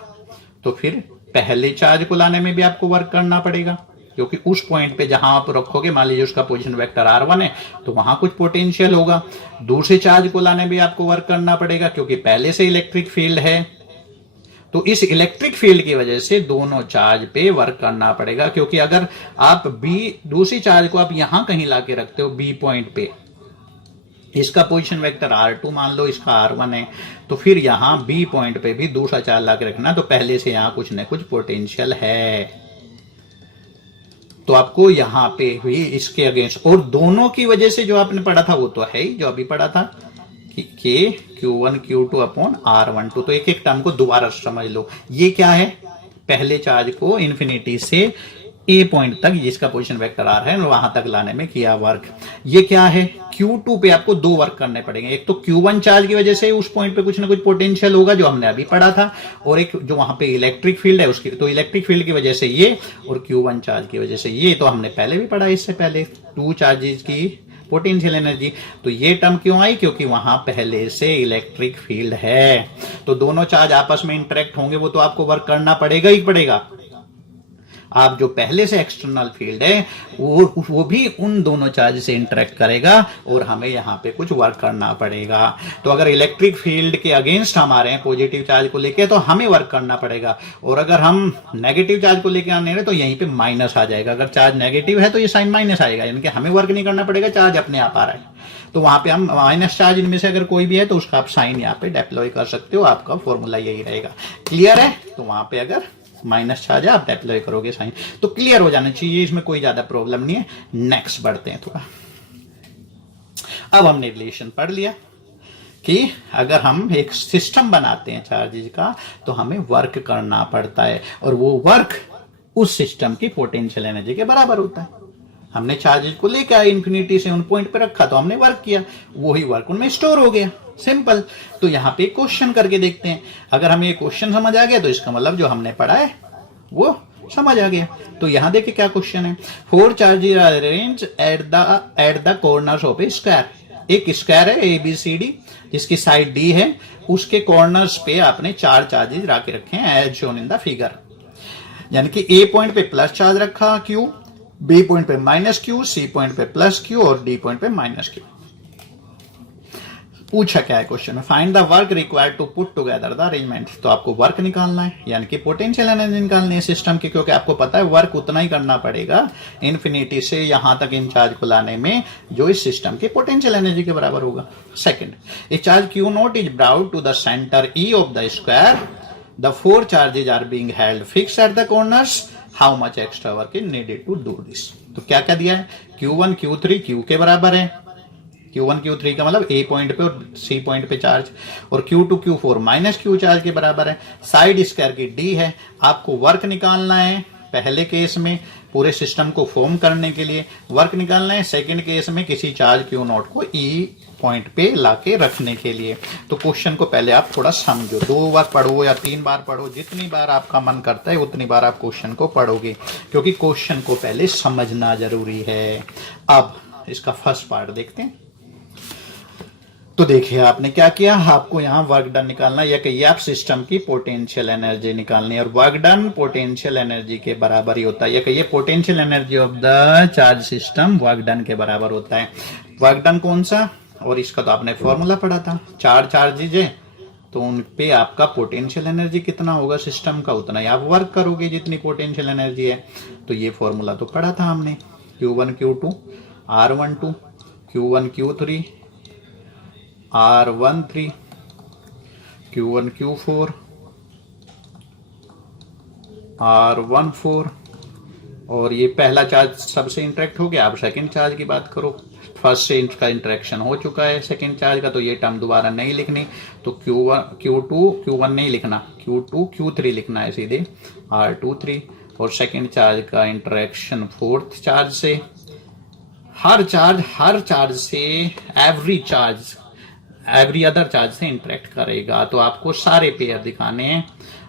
तो फिर पहले चार्ज को लाने में भी आपको वर्क करना पड़ेगा, क्योंकि उस पॉइंट पे जहां आप रखोगे, मान लीजिए उसका पोजीशन वेक्टर R1 है, तो वहां कुछ पोटेंशियल होगा। दूसरे चार्ज को लाने में आपको वर्क करना पड़ेगा, क्योंकि पहले से इलेक्ट्रिक फील्ड है। तो इस इलेक्ट्रिक फील्ड की वजह से दोनों चार्ज पे वर्क करना पड़ेगा, क्योंकि अगर आप दूसरी चार्ज को आप यहां कहीं लाके रखते हो B पॉइंट पे, इसका पोजीशन वेक्टर R2 मान लो, इसका R1 है, तो फिर यहां B पॉइंट पे भी दूसरा चार्ज लाके रखना, तो पहले से यहां कुछ न कुछ पोटेंशियल है। तो आपको यहां पे भी इसके अगेंस्ट, और दोनों की वजह से जो आपने पढ़ा था वो तो है ही, जो अभी पढ़ा था कि Q1 Q2 अपॉन R12। तो एक एक टर्म को दोबारा समझ लो। ये क्या है? पहले चार्ज को इन्फिनिटी से ए पॉइंट तक, जिसका पोजीशन वेक्टर आर है, वहां तक लाने में किया वर्क। ये क्या है? Q2 पे आपको 2 वर्क करने पड़ेंगे। एक तो Q1 चार्ज की वजह से उस पॉइंट पे कुछ ना कुछ पोटेंशियल होगा, जो हमने अभी पढ़ा था, और एक जो वहां पे इलेक्ट्रिक फील्ड है उसकी, तो इलेक्ट्रिक फील्ड की वजह से ये, और Q1 चार्ज की वजह से ये, तो हमने पहले भी पढ़ा इससे पहले। 2 चार्जेस की पोटेंशियल एनर्जी। तो ये टर्म क्यों आई, क्योंकि वहां पहले से इलेक्ट्रिक फील्ड है। तो दोनों चार्ज आपस में इंटरेक्ट होंगे, वो तो आपको वर्क करना पड़ेगा ही पड़ेगा। आप जो पहले से एक्सटर्नल फील्ड है वो भी उन दोनों चार्ज से इंटरेक्ट करेगा और हमें यहां पे कुछ वर्क करना पड़ेगा। तो अगर इलेक्ट्रिक फील्ड के अगेंस्ट हम आ रहे हैं पॉजिटिव चार्ज को लेके, तो हमें वर्क करना पड़ेगा, और अगर हम नेगेटिव चार्ज को लेके आने रहे तो यहीं पे माइनस आ जाएगा। अगर चार्ज नेगेटिव है तो ये साइन माइनस आएगा, यानी कि हमें वर्क नहीं करना पड़ेगा, चार्ज अपने आप आ रहा है। तो वहां पे हम माइनस चार्ज इनमें से अगर कोई भी है तो उसका आप साइन यहाँ पे डिप्लॉय कर सकते हो, आपका फॉर्मूला यही रहेगा। क्लियर है? तो वहां पे अगर माइनस चार्ज है आप डिप्लॉय करोगे साइन, तो क्लियर हो जाना चाहिए, इसमें कोई ज्यादा प्रॉब्लम नहीं है। नेक्स्ट बढ़ते हैं थोड़ा। अब हमने रिलेशन पढ़ लिया कि अगर हम एक सिस्टम बनाते हैं चार्जेज का तो हमें वर्क करना पड़ता है, और वो वर्क उस सिस्टम की पोटेंशियल एनर्जी के बराबर होता है। हमने चार्जेज को लेकर आए इंफिनिटी से उन पॉइंट पे रखा तो हमने वर्क किया, वही वर्क उनमें स्टोर हो गया, सिंपल। तो यहाँ पे क्वेश्चन करके देखते हैं। अगर हमें ये क्वेश्चन समझ आ गया तो इसका मतलब जो हमने पढ़ा है वो समझ आ गया। तो यहां देखिए क्या क्वेश्चन है। 4 charges are arranged at the corners of a square. एक स्क्वायर है ABCD जिसकी साइड D है, उसके कॉर्नर्स पे आपने 4 चार्जेस रखे रखे हैं as shown in the figure. यानी कि A पॉइंट पे प्लस चार्ज रखा Q, B पॉइंट पे माइनस Q, C पॉइंट पे प्लस Q और D पॉइंट पे माइनस Q। पूछा क्या है क्वेश्चन में, find the work required to put together the arrangement. तो आपको वर्क निकालना है, यानी कि पोटेंशियल एनर्जी निकालनी है सिस्टम की, क्योंकि आपको पता है वर्क उतना ही करना पड़ेगा इन्फिनिटी से यहां तक इन चार्ज को लाने में जो इस सिस्टम की पोटेंशियल एनर्जी के बराबर होगा। Second, a charge Q0 is brought to the centre E of the square, the 4 charges are being held fix at the corners, how much extra work is needed to do this. तो क्या क्या दिया है, Q1 Q3 Q के बराबर है, Q1 Q3 का मतलब A पॉइंट पे और C पॉइंट पे चार्ज, और Q2 Q4 minus Q charge के बराबर है। साइड स्क्वायर की D है। आपको वर्क निकालना है पहले केस में पूरे सिस्टम को फॉर्म करने के लिए, वर्क निकालना है सेकंड केस में किसी चार्ज Q0 को E पॉइंट पे लाके रखने के लिए। तो क्वेश्चन को पहले आप थोड़ा समझो, 2 बार पढ़ो या 3 बार पढ़ो, जितनी बार आपका मन करता है उतनी बार आप क्वेश्चन को पढ़ोगे, क्योंकि क्वेश्चन को पहले समझना जरूरी है। अब इसका फर्स्ट पार्ट देखते हैं। तो देखिए आपने क्या किया, आपको यहाँ वर्क डन निकालना, या कहिए आप सिस्टम की पोटेंशियल एनर्जी निकालनी है, और वर्क डन पोटेंशियल एनर्जी के बराबर ही होता है, या कहिए potential energy of the charge system work done के बराबर होता है। वर्क डन कौन सा, और इसका तो आपने फॉर्मूला पढ़ा था, 4 चार्जेज है तो उन पे आपका पोटेंशियल एनर्जी कितना होगा सिस्टम का, उतना ही आप वर्क करोगे जितनी पोटेंशियल एनर्जी है। तो ये फॉर्मूला तो पढ़ा था हमने, Q1 Q2 R12, Q1 Q3 R13, Q1 Q4 R14, और ये पहला चार्ज सबसे इंटरेक्ट हो गया। अब सेकंड चार्ज की बात करो, फर्स्ट से इसका इंटरेक्शन हो चुका है सेकंड चार्ज का, तो ये टर्म दोबारा नहीं लिखनी, तो Q1 नहीं लिखना, Q2 Q3 लिखना है सीधे, R23, और सेकंड चार्ज का इंटरेक्शन फोर्थ चार्ज से। हर चार्ज से एवरी अदर चार्ज से इंटरेक्ट करेगा, तो आपको सारे पेयर दिखाने हैं,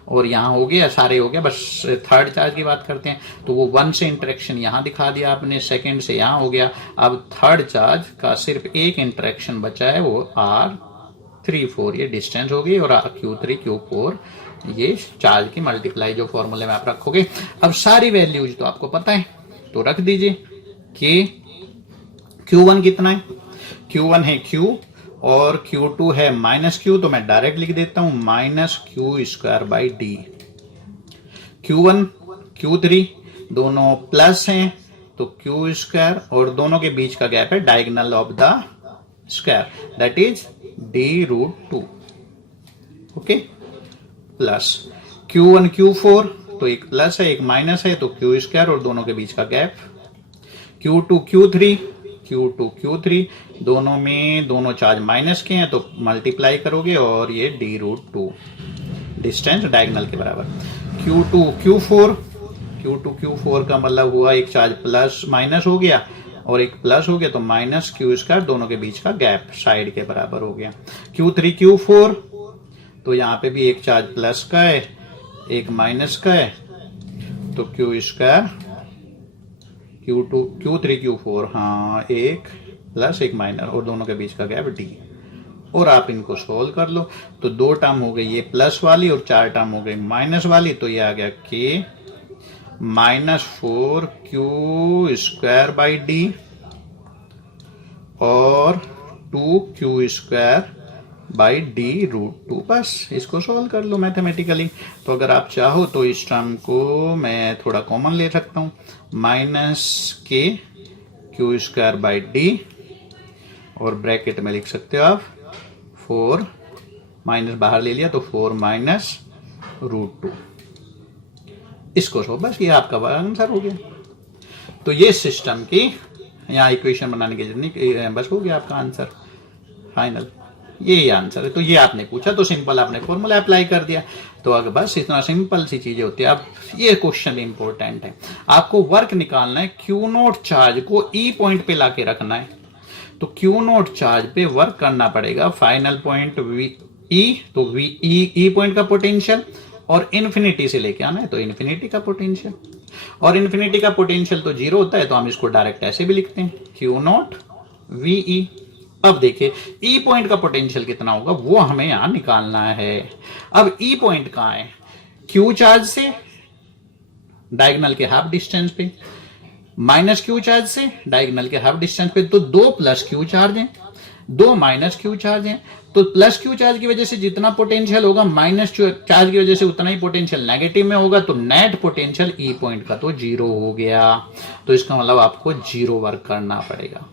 और यहाँ हो गया, सारे हो गया, बस थर्ड चार्ज की बात करते हैं। तो वो 1 से इंटरेक्शन यहाँ दिखा दिया आपने, सेकंड से यहाँ हो गया। अब थर्ड चार्ज का सिर्फ एक इंटरेक्शन बचा है, वो R34, ये डिस्टेंस हो गई, और Q3 Q4 ये चार्ज की मल्टीप्लाई जो फॉर्मूले में आप रखोगे। अब सारी वैल्यूज तो आपको पता है, तो रख दीजिए कि Q1 कितना है, Q1 है Q और Q2 है माइनस Q, तो मैं डायरेक्ट लिख देता हूं minus Q² by D. Q1 Q3 दोनों प्लस हैं तो Q², और दोनों के बीच का गैप है diagonal of the square, that is D√2, okay, plus Q1 Q4 तो एक प्लस है एक माइनस है, तो Q² और दोनों के बीच का गैप। Q2 Q3 दोनों चार्ज माइनस के हैं, तो मल्टीप्लाई करोगे और ये D√2 डिस्टेंस डायगोनल के बराबर। Q2 Q4 का मतलब हुआ एक चार्ज प्लस माइनस हो गया और एक प्लस हो गया, तो माइनस Q² दोनों के बीच का गैप साइड के बराबर हो गया। Q3 Q4 तो यहाँ पे भी एक चार्ज प्लस का है एक माइनस का है, तो Q² Q3 Q4 हाँ एक प्लस एक माइनस और दोनों के बीच का गैप डी। और आप इनको सोल्व कर लो तो 2 टर्म हो गई ये प्लस वाली और 4 टर्म हो गई माइनस वाली, तो ये आ गया के -4q² बाई डी और 2q² बाई डी रूट 2। बस इसको सोल्व कर लो मैथमेटिकली। तो अगर आप चाहो तो इस टर्म को मैं थोड़ा कॉमन ले सकता हूँ, -k² बाई डी और ब्रैकेट में लिख सकते हो आप 4 माइनस बाहर ले लिया तो 4 माइनस रूट 2। इसको सो बस ये आपका आंसर हो गया। तो ये सिस्टम की यहाँ इक्वेशन बनाने की जरूरत नहीं, बस हो गया आपका आंसर फाइनल, यही आंसर है। तो ये आपने पूछा तो सिंपल आपने फॉर्मूला अप्लाई कर दिया। तो अगर बस इतना सिंपल सी चीजें होती है। अब ये क्वेश्चन इंपॉर्टेंट है, आपको वर्क निकालना है, क्यू नोट चार्ज को ई पॉइंट पे लाके रखना है। तो क्यू नोट चार्ज पे वर्क करना पड़ेगा, फाइनल पॉइंट वी ई, तो वी ई पॉइंट का पोटेंशियल, और इन्फिनिटी से लेके आना है तो इन्फिनिटी का पोटेंशियल, और इन्फिनिटी का पोटेंशियल तो 0 होता है, तो हम इसको डायरेक्ट ऐसे भी लिखते हैं क्यू नोट वी ई। अब देखिए ई पॉइंट का पोटेंशियल कितना होगा वो हमें यहां निकालना है। अब ई पॉइंट कहां है, क्यू चार्ज से डायगोनल के हाफ डिस्टेंस पे, माइनस क्यू चार्ज से डायगोनल के हाफ डिस्टेंस पे, तो 2 प्लस क्यू चार्ज हैं, 2 माइनस क्यू चार्ज हैं। तो प्लस क्यू चार्ज की वजह से जितना पोटेंशियल होगा माइनस चार्ज की वजह से उतना ही पोटेंशियल नेगेटिव में होगा, तो नेट पोटेंशियल ई पॉइंट का तो 0 हो गया। तो इसका मतलब आपको 0 वर्क करना पड़ेगा।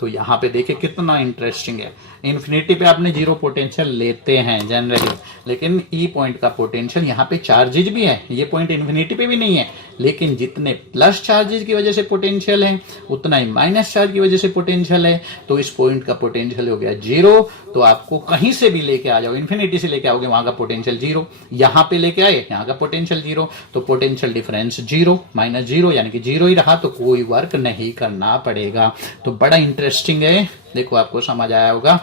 तो यहां पे देखिए कितना इंटरेस्टिंग है, इन्फिनिटी पे आपने 0 पोटेंशियल लेते हैं जनरली, लेकिन ई पॉइंट का पोटेंशियल यहाँ पे चार्जेज भी है, ये पॉइंट इन्फिनिटी पे भी नहीं है, लेकिन जितने प्लस चार्जेज की वजह से पोटेंशियल है उतना ही माइनस चार्ज की वजह से पोटेंशियल है। तो इस पॉइंट का पोटेंशियल हो गया 0। तो आपको कहीं से भी लेके आ जाओ, इन्फिनिटी से लेके आओगे वहां का पोटेंशियल 0, यहां पे लेके आए यहाँ का पोटेंशियल 0, तो पोटेंशियल डिफरेंस 0 माइनस 0 यानी कि 0 ही रहा, तो कोई वर्क नहीं करना पड़ेगा। तो बड़ा इंटरेस्टिंग है, देखो आपको समझ आया होगा,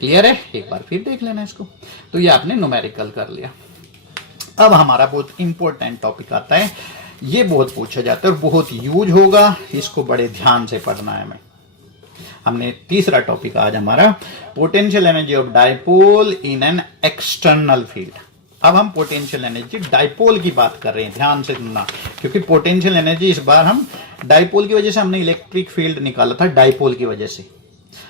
क्लियर है, एक बार फिर देख लेना इसको। तो ये आपने न्यूमेरिकल कर लिया। अब हमारा बहुत इंपॉर्टेंट टॉपिक आता है, ये बहुत पूछा जाता है और बहुत यूज होगा, इसको बड़े ध्यान से पढ़ना है। हमने तीसरा टॉपिक आज हमारा potential energy of dipole in an external field. अब हम पोटेंशियल एनर्जी डाइपोल की बात कर रहे हैं, ध्यान से सुनना, क्योंकि पोटेंशियल एनर्जी इस बार हम डाइपोल की वजह से हमने इलेक्ट्रिक फील्ड निकाला था, डाइपोल की वजह से,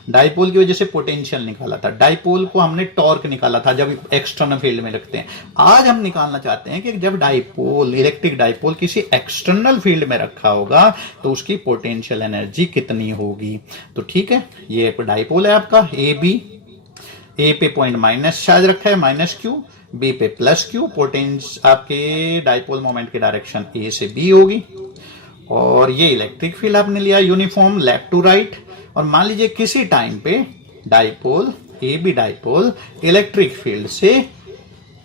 डाइपोल की वजह से पोटेंशियल निकाला था, डाइपोल को हमने टॉर्क निकाला था जब एक्सटर्नल फील्ड में रखते हैं। आज हम निकालना चाहते हैं कि जब डाइपोल, इलेक्ट्रिक डाइपोल किसी एक्सटर्नल फील्ड में रखा होगा तो उसकी पोटेंशियल एनर्जी कितनी होगी। तो ठीक है, ये डाइपोल है आपका ए बी, ए पे पॉइंट माइनस चार्ज रखा है माइनस क्यू, बी पे प्लस क्यू, पोटेंशियल आपके डाइपोल मोमेंट की डायरेक्शन ए से बी होगी, और ये इलेक्ट्रिक फील्ड आपने लिया यूनिफॉर्म लेफ्ट टू राइट। और मान लीजिए किसी टाइम पे dipole, a b dipole electric field से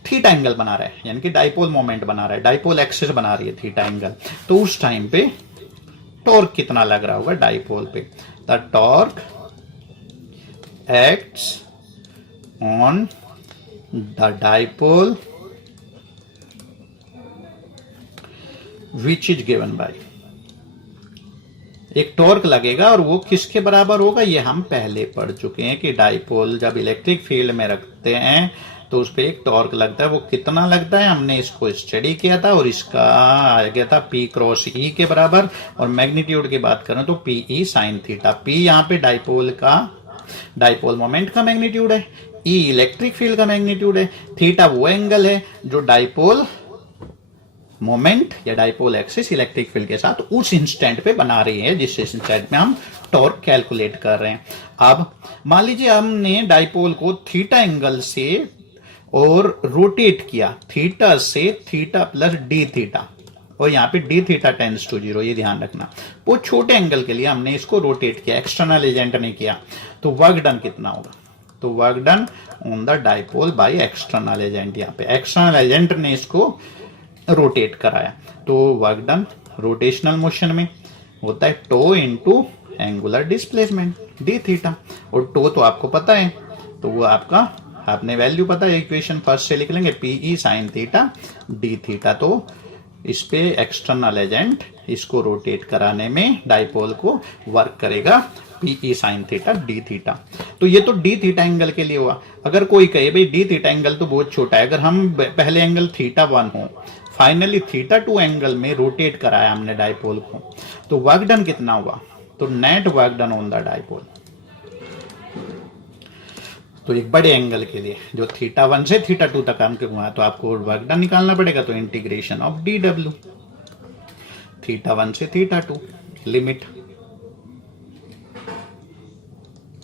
थीटा एंगल बना रहा है, यानी कि डाइपोल मोमेंट बना रहा है, डाइपोल एक्सिस बना रही है थीटा एंगल, तो उस टाइम पे टॉर्क कितना लग रहा होगा डाइपोल पे। The torque acts on the dipole which is given bye, एक टॉर्क लगेगा और वो किसके बराबर होगा, ये हम पहले पढ़ चुके हैं कि डाइपोल जब इलेक्ट्रिक फील्ड में रखते हैं तो उस पर एक टॉर्क लगता है, वो कितना लगता है हमने इसको स्टडी किया था, और इसका आ गया था P क्रॉस E के बराबर। और मैग्नीट्यूड की बात करें तो PE साइन थीटा, P यहाँ पे डाइपोल का, डाइपोल मोमेंट का मैग्नीट्यूड है, E इलेक्ट्रिक फील्ड का मैग्नीट्यूड है, थीटा वो एंगल है जो डाइपोल मोमेंट या डाइपोल एक्सिस इलेक्ट्रिक फील्ड के साथ उस इंस्टेंट पे बना रही है, जिस इंस्टेंट में हम टॉर्क कैलकुलेट कर रहे हैं। अब मान लीजिए हमने डाइपोल को थीटा एंगल से और रोटेट किया, थीटा से थीटा प्लस डी थीटा, और यहाँ पे डी थीटा टेंड्स टू 0, ये ध्यान रखना। वो छोटे एंगल के लिए हमने इसको रोटेट किया, एक्सटर्नल एजेंट ने किया, तो वर्क डन कितना होगा, तो work done on the dipole bye external agent, यहाँ पे एक्सटर्नल एजेंट ने इसको रोटेट कराया, तो वर्क डन रोटेशनल मोशन में होता है tau into angular displacement d theta, और टो तो आपको पता है, तो वो आपका, आपने वैल्यू पता है, इक्वेशन फर्स्ट से लिख लेंगे pE sine theta d theta. तो इस पे एक्सटर्नल एजेंट इसको रोटेट कराने में डाइपोल को वर्क करेगा P E sign theta d theta. तो ये तो डी थीटा एंगल के लिए हुआ। अगर कोई कहे भाई डी थीटा एंगल तो बहुत छोटा है, अगर हम पहले एंगल थीटा 1 हो, फाइनली थीटा 2 एंगल में रोटेट कराया हमने डाइपोल को, तो वर्क डन कितना हुआ? तो net work done on the dipole, तो एक बड़े एंगल के लिए जो थीटा 1 से थीटा 2 तक हम घुमाया, तो आपको वर्क डन निकालना पड़ेगा। तो integration of D W, theta 1 से थीटा 2, लिमिट,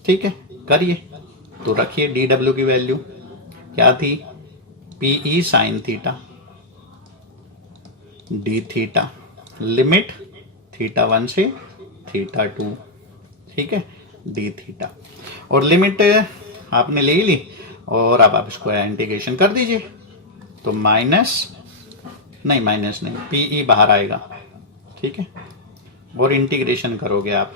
ठीक है, करिए। तो रखिए डी डब्ल्यू की वैल्यू क्या थी? PE sine theta d theta, limit theta 1 से थीटा 2, ठीक है, डी थीटा। और लिमिट आपने ले ली, और अब आप इसको इंटीग्रेशन कर दीजिए। तो माइनस नहीं, पीई बाहर आएगा, ठीक है, और इंटीग्रेशन करोगे आप,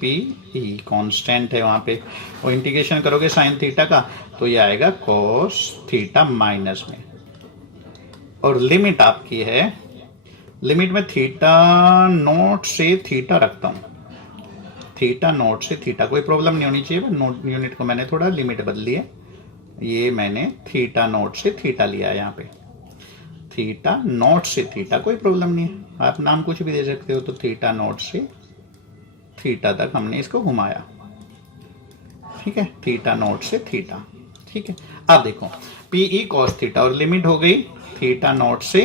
पीई कांस्टेंट है वहां पे, और इंटीग्रेशन करोगे साइन थीटा का, तो ये आएगा कॉस थीटा माइनस में। और लिमिट आपकी है, लिमिट में थीटा नॉट से थीटा रखता हूं, थीटा नॉट से थीटा, कोई प्रॉब्लम नहीं होनी चाहिए। नोट यूनिट को मैंने थोड़ा लिमिट बदली है, ये मैंने थीटा नॉट से थीटा लिया है, यहाँ पे थीटा नॉट से थीटा, कोई प्रॉब्लम नहीं है, आप नाम कुछ भी दे सकते हो। तो थीटा नॉट से थीटा तक हमने इसको घुमाया, ठीक है, थीटा नॉट से थीटा, ठीक है। अब देखो पीई कॉस थीटा, और लिमिट हो गई थीटा नॉट से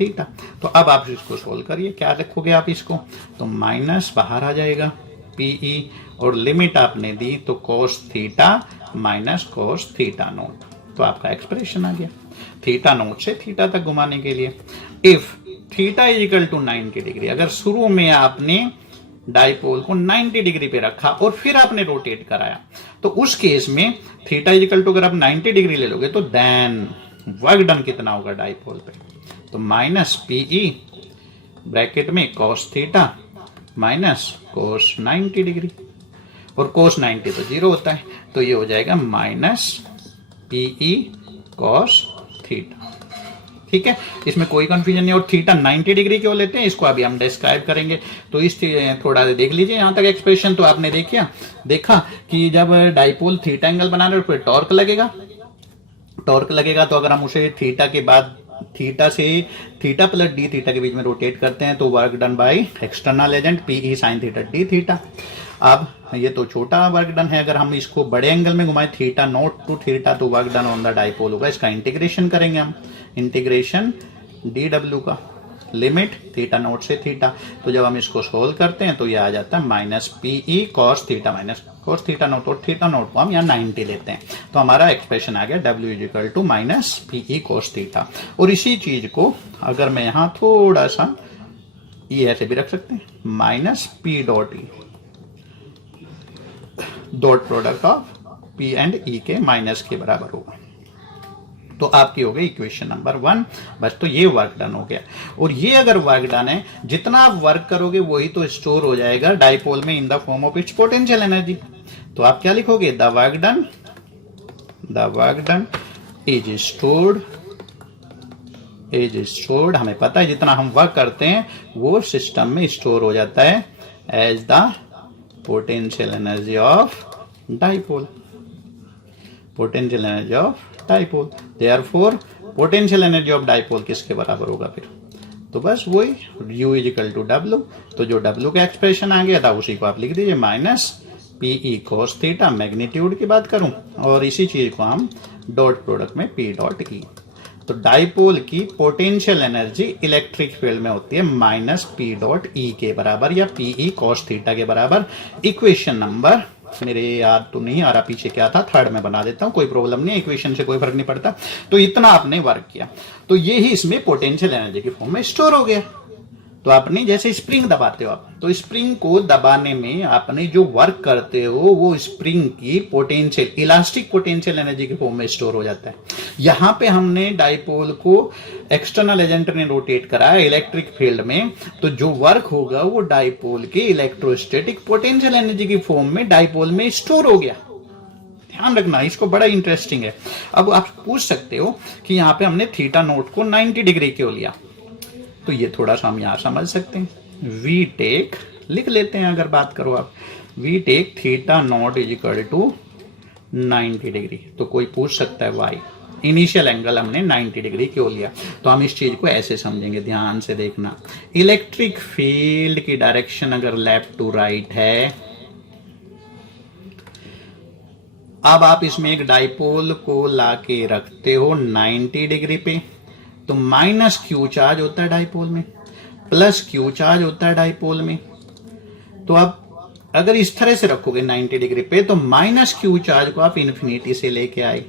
थीटा। तो अब आप इसको सोल्व करिए, क्या रखोगे आप इसको? तो माइनस बाहर आ जाएगा पीई, और लिमिट आपने दी तो cos theta minus cos theta not, तो आपका एक्सप्रेशन आ गया थीटा नॉट से थीटा तक घुमाने के लिए। If theta is equal to 90 degree, अगर शुरू में आपने डाइपोल को 90 डिग्री पे रखा और फिर आपने रोटेट कराया, तो उस केस में थीटा इज इक्वल टू, अगर आप 90 डिग्री ले लोगे तो देन वर्क डन कितना होगा डाइपोल पे? तो माइनस पीई ब्रैकेट में cos theta minus cos 90 degree, और cos 90 तो 0 होता है, तो ये हो जाएगा माइनस पीई कॉस थीटा, ठीक है। इसमें कोई कंफ्यूजन नहीं। और थीटा 90 डिग्री क्यों लेते हैं, इसको अभी हम डिस्क्राइब करेंगे। तो इस थोड़ा देख लीजिए यहाँ तक एक्सप्रेशन। तो आपने देखा कि जब डाइपोल थीटा एंगल बना रहे हो, फिर टॉर्क लगेगा, तो अगर हम उसे थीटा के बाद थीटा से थीटा प्लस डी थीटा के बीच में रोटेट करते हैं, तो work done by external agent pE sine theta d theta. अब ये तो छोटा वर्क डन है, अगर हम इसको बड़े एंगल में घुमाएं थीटा नॉट टू थीटा, तो work done on the dipole होगा। इसका इंटीग्रेशन करेंगे हम, इंटीग्रेशन डी डब्ल्यू का, लिमिट थीटा नॉट से थीटा। तो जब हम इसको सोल्व करते हैं तो ये आ जाता है minus pE cos theta minus cos theta naught, और थीटा नॉट को हम यहाँ 90 लेते हैं, तो हमारा एक्सप्रेशन आ गया W is equal to minus pE cos theta. और इसी चीज को अगर मैं यहाँ थोड़ा सा ये ऐसे भी रख सकते हैं, minus p dot E, dot product of p and E के माइनस के बराबर होगा। तो आपकी हो गई इक्वेशन नंबर 1। बस, तो ये वर्क डन हो गया। और ये अगर वर्क डन है, जितना आप वर्क करोगे वही तो स्टोर हो जाएगा डाइपोल में in the form of its potential energy. तो आप क्या लिखोगे? The work done is stored, हमें पता है जितना हम वर्क करते हैं वो सिस्टम में स्टोर हो जाता है as the potential energy of dipole, potential energy of dipole. Therefore potential energy of dipole किसके बराबर होगा फिर? तो बस वही U is equal to W. तो जो डब्ल्यू का एक्सप्रेशन आ गया था उसी को आप लिख दीजिए, minus pE cos theta, magnitude की बात करूं, और इसी चीज को हम डॉट प्रोडक्ट में पी डॉट ई। तो डाइपोल की पोटेंशियल एनर्जी इलेक्ट्रिक फील्ड में होती है माइनस पी डॉट ई के बराबर, या पीई कॉस थीटा के बराबर। इक्वेशन नंबर मेरे याद तो नहीं आ रहा पीछे क्या था, 3rd में बना देता हूं, कोई प्रॉब्लम नहीं, इक्वेशन से कोई फर्क नहीं पड़ता। तो इतना आपने वर्क किया, तो ये ही इसमें पोटेंशियल एनर्जी के फॉर्म में स्टोर हो गया। तो आपने जैसे स्प्रिंग दबाते हो आप, तो स्प्रिंग को दबाने में आपने जो वर्क करते हो वो स्प्रिंग की पोटेंशियल, इलास्टिक पोटेंशियल एनर्जी के फॉर्म में स्टोर हो जाता है। यहां पे हमने डाइपोल को एक्सटर्नल एजेंट ने रोटेट कराया इलेक्ट्रिक फील्ड में, तो जो वर्क होगा वो डाइपोल के इलेक्ट्रोस्टैटिक पोटेंशियल एनर्जी की फॉर्म में डाइपोल में स्टोर हो गया। ध्यान रखना, इसको बड़ा इंटरेस्टिंग है। अब आप पूछ सकते हो कि यहाँ पे हमने थीटा नोट को 90 डिग्री क्यों लिया, तो ये थोड़ा सा हम यहां समझ सकते हैं। वी टेक लिख लेते हैं, अगर बात करो आप we take theta naught is equal to 90 degree. तो कोई पूछ सकता है वाई इनिशियल एंगल हमने 90 डिग्री क्यों लिया। तो हम इस चीज को ऐसे समझेंगे, ध्यान से देखना। इलेक्ट्रिक फील्ड की डायरेक्शन अगर लेफ्ट टू राइट है, अब आप इसमें एक डाइपोल को लाके रखते हो 90 डिग्री पे, तो माइनस क्यू चार्ज होता है डाइपोल में, प्लस क्यू चार्ज होता है डाइपोल में। तो आप अगर इस तरह से रखोगे 90 डिग्री पे, तो माइनस क्यू चार्ज को आप इन्फिनिटी से लेके आए,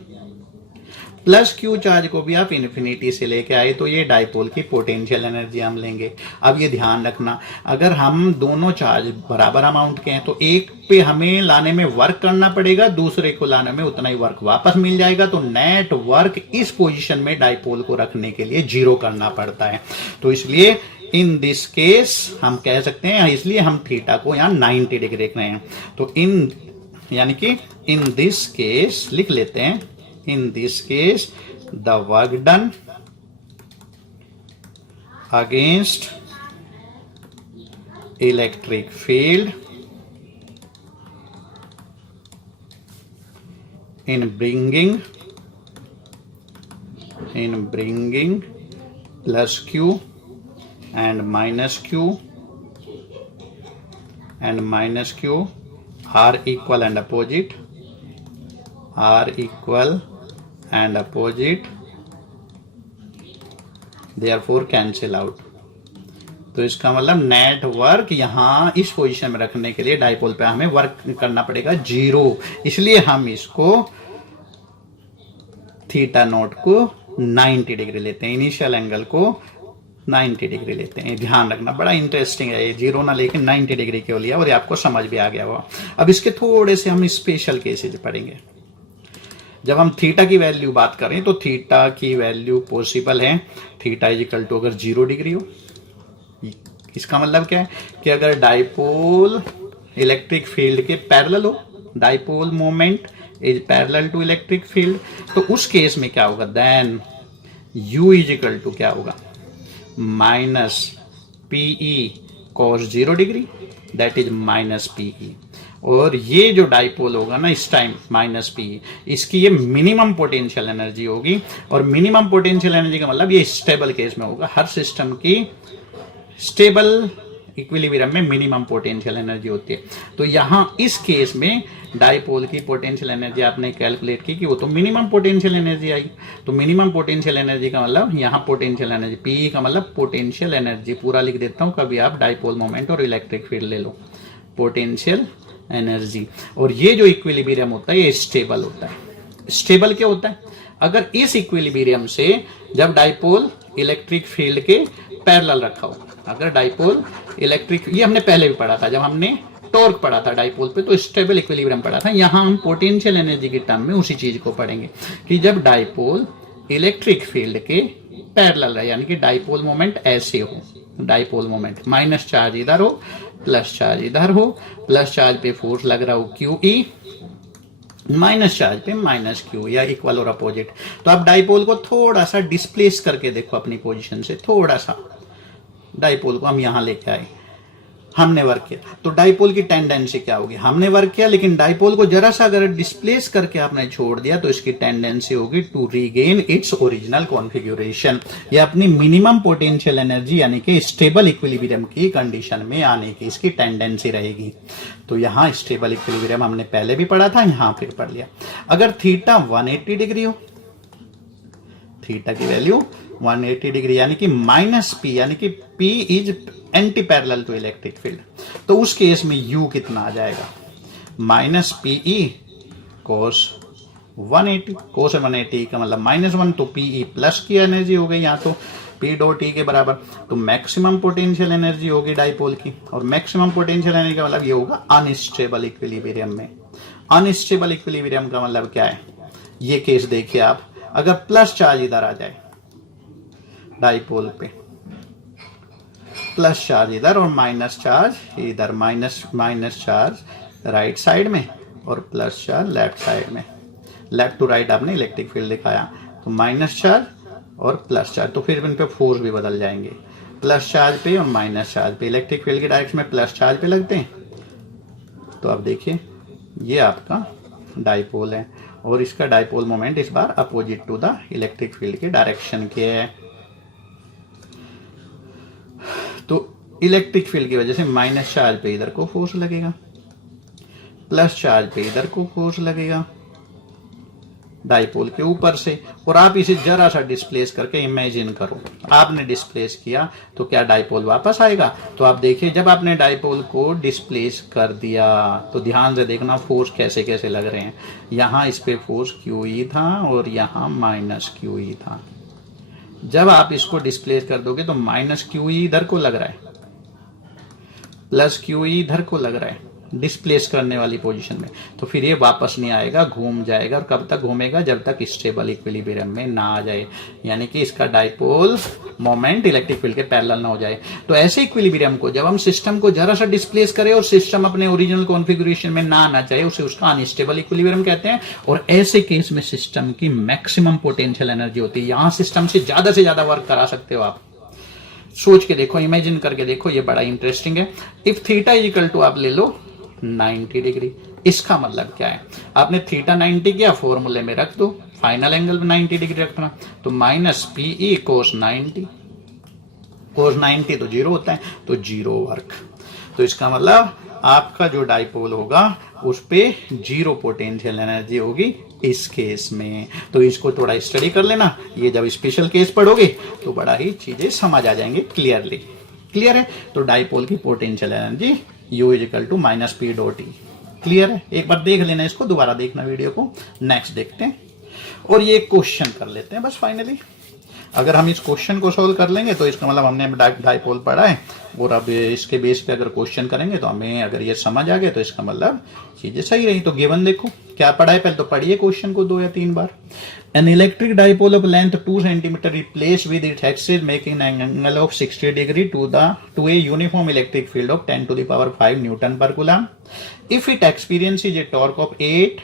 प्लस क्यू चार्ज को भी आप इन्फिनिटी से लेके आए, तो ये डाइपोल की पोटेंशियल एनर्जी हम लेंगे। अब ये ध्यान रखना, अगर हम दोनों चार्ज बराबर अमाउंट के हैं तो एक पे हमें लाने में वर्क करना पड़ेगा, दूसरे को लाने में उतना ही वर्क वापस मिल जाएगा। तो नेट वर्क इस पोजीशन में डाइपोल को रखने के लिए 0 करना पड़ता है। तो इसलिए इन दिस केस हम कह सकते हैं, इसलिए हम थीटा को यहां 90 डिग्री रख रहे हैं। तो इन यानी कि इन दिस केस लिख लेते हैं, in this case the work done against electric field in bringing plus q and minus q are equal and opposite, therefore cancel out। तो इसका मतलब नेट वर्क यहां इस पोजीशन में रखने के लिए डाइपोल पे हमें वर्क करना पड़ेगा 0। इसलिए हम इसको थीटा नोट को 90 डिग्री लेते हैं, इनिशियल एंगल को 90 डिग्री लेते हैं। ध्यान रखना, बड़ा इंटरेस्टिंग है ये, 0 ना लेके 90 डिग्री क्यों लिया, और ये आपको समझ भी आ गया होगा। अब इसके थोड़े से हम स्पेशल केसेज पढ़ेंगे। जब हम थीटा की वैल्यू बात करें तो थीटा की वैल्यू पॉसिबल है थीटा इज इक्वल टू अगर 0 डिग्री हो। इसका मतलब क्या है कि अगर डाइपोल इलेक्ट्रिक फील्ड के पैरेलल हो, dipole moment is parallel to electric field, तो उस केस में क्या होगा, then u is equal to क्या होगा, minus pE cos 0 degree, that is minus pE. और ये जो डाइपोल होगा ना इस टाइम माइनस पी, इसकी ये मिनिमम पोटेंशियल एनर्जी होगी। और मिनिमम पोटेंशियल एनर्जी का मतलब ये स्टेबल केस में होगा। हर सिस्टम की स्टेबल इक्विलिब्रियम में मिनिमम पोटेंशियल एनर्जी होती है। तो यहां इस केस में डाइपोल की पोटेंशियल एनर्जी आपने कैलकुलेट की कि वो तो मिनिमम पोटेंशियल एनर्जी आई। तो मिनिमम पोटेंशियल एनर्जी का मतलब यहाँ पोटेंशियल एनर्जी, पी का मतलब पोटेंशियल एनर्जी, पूरा लिख देता हूं, कभी आप डाइपोल मोमेंट और इलेक्ट्रिक फील्ड ले लो, पोटेंशियल एनर्जी। और ये जो इक्विलिब्रियम होता है ये स्टेबल होता है। स्टेबल क्या होता है, अगर इस इक्विलिब्रियम से जब डाइपोल इलेक्ट्रिक फील्ड के पैरेलल रखा हो, अगर डाइपोल इलेक्ट्रिक, ये हमने पहले भी पढ़ा था जब हमने टॉर्क पढ़ा था डाइपोल पे, तो स्टेबल इक्विलिब्रियम पढ़ा था। यहां हम पोटेंशियल एनर्जी के टर्म में उसी चीज को पढ़ेंगे कि जब डाइपोल इलेक्ट्रिक फील्ड के पैरेलल रहे, यानी कि डाइपोल मोमेंट ऐसे हो, डाइपोल मोमेंट माइनस चार्ज इधर हो, प्लस चार्ज इधर हो, प्लस चार्ज पे फोर्स लग रहा हो क्यू ई, माइनस चार्ज पे माइनस क्यू, या इक्वल और अपोजिट। तो आप डाइपोल को थोड़ा सा डिस्प्लेस करके देखो अपनी पोजीशन से, थोड़ा सा डाइपोल को हम यहां लेके आए, हमने वर्क किया, तो डाइपोल की टेंडेंसी क्या होगी, हमने वर्क किया लेकिन डाइपोल को जरा सा अगर डिस्प्लेस करके आपने छोड़ दिया तो इसकी टेंडेंसी होगी to regain its original configuration, या अपनी मिनिमम पोटेंशियल एनर्जी यानी कि स्टेबल इक्विलिब्रियम की कंडीशन में आने की इसकी टेंडेंसी रहेगी। तो यहां स्टेबल इक्विलिब्रियम हमने पहले भी पढ़ा था, यहां फिर पढ़ लिया। अगर थीटा 180 डिग्री हो, थीटा की वैल्यू 180 डिग्री यानी कि माइनस पी, यानी कि p is antiparallel to electric field, तो उस केस में यू कितना आ जाएगा, माइनस पीई कोस 180, कोस 180 का मतलब -1, तो पीई प्लस की एनर्जी हो गई, यहाँ तो पी डॉट ई के बराबर, तो मैक्सिमम पोटेंशियल एनर्जी होगी डाइपोल की। और मैक्सिमम पोटेंशियल एनर्जी का मतलब ये होगा अनस्टेबल इक्विलिब्रियम में। अनस्टेबल इक्विलिब्रियम का मतलब क्या है, ये केस देखिए आप, अगर प्लस चार्ज इधर आ जाए डाइपोल पे, प्लस चार्ज इधर और माइनस चार्ज इधर, माइनस चार्ज राइट साइड में और प्लस चार्ज लेफ्ट साइड में, लेफ्ट टू राइट आपने इलेक्ट्रिक फील्ड दिखाया, तो माइनस चार्ज और प्लस चार्ज, तो फिर इन पे फोर्स भी बदल जाएंगे, प्लस चार्ज पे और माइनस चार्ज पे, इलेक्ट्रिक फील्ड के डायरेक्शन में प्लस चार्ज पे लगते हैं तो अब देखिए ये आपका डाइपोल है और इसका डाइपोल मोमेंट इस बार opposite to the electric field के डायरेक्शन के है। तो इलेक्ट्रिक फील्ड की वजह से माइनस चार्ज पे इधर को फोर्स लगेगा, प्लस चार्ज पे इधर को फोर्स लगेगा डाइपोल के ऊपर से। और आप इसे जरा सा डिस्प्लेस करके इमेजिन करो, आपने डिस्प्लेस किया तो क्या डाइपोल वापस आएगा? तो आप देखिए जब आपने डाइपोल को डिस्प्लेस कर दिया तो ध्यान से देखना फोर्स कैसे कैसे लग रहे हैं। यहाँ इस पे फोर्स QE था और यहाँ माइनस QE था। जब आप इसको डिस्प्लेस कर दोगे तो माइनस QE इधर को लग रहा है, प्लस QE इधर को लग रहा है डिस्प्लेस करने वाली पोजीशन में। तो फिर ये वापस नहीं आएगा, घूम जाएगा। और कब तक घूमेगा? जब तक स्टेबल इक्विलिब्रियम में ना आ जाए, यानी कि इसका डाइपोल मोमेंट इलेक्ट्रिक फील्ड के पैरेलल ना हो जाए। तो ऐसे इक्विलिब्रियम को जब हम सिस्टम को जरा सा डिस्प्लेस करें और सिस्टम अपने ओरिजिनल कॉन्फ़िगरेशन में ना आना चाहिए, उसे उसका अनस्टेबल इक्विलिब्रियम कहते हैं। और ऐसे केस में सिस्टम की मैक्सिमम पोटेंशियल एनर्जी होती है। यहां सिस्टम से ज्यादा वर्क करा सकते हो आप। सोच के देखो, इमेजिन करके देखो, ये बड़ा इंटरेस्टिंग है। If theta is equal to आप ले लो 90 डिग्री, इसका मतलब क्या है? आपने थीटा 90 किया, फॉर्मूले में रख दो, फाइनल एंगल 90 डिग्री रखना। तो माइनस PE कोस 90, कोस 90 तो जीरो होता है, तो जीरो वर्क। तो इसका मतलब आपका जो डाइपोल होगा उस पे जीरो पोटेंशियल एनर्जी होगी इस केस में। तो इसको थोड़ा स्टडी कर लेना, ये जब स्पेशल केस पढ़ोगे तो बड़ा ही चीजें समझ आ जाएंगे क्लियरली। क्लियर है? तो डाइपोल की potential energy U is equal to minus P dot E। Clear है? एक बार देख लेना इसको, दोबारा देखना वीडियो को। नेक्स्ट देखते हैं और ये क्वेश्चन कर लेते हैं बस फाइनली। अगर हम इस क्वेश्चन को सोल्व कर लेंगे तो इसका मतलब हमने डाइपोल पढ़ा है और अब इसके बेस पे अगर क्वेश्चन करेंगे तो हमें अगर ये समझ आ गया तो इसका मतलब चीजें सही रही। तो गिवन देखो क्या पढ़ा है, पहले तो पढ़िए क्वेश्चन को 2 या 3 बार। An electric dipole of length 2 cm is placed with its axis making an angle of 60 degree to a uniform electric field of 10 to the power 5 Newton per coulomb. If it experiences a torque of 8,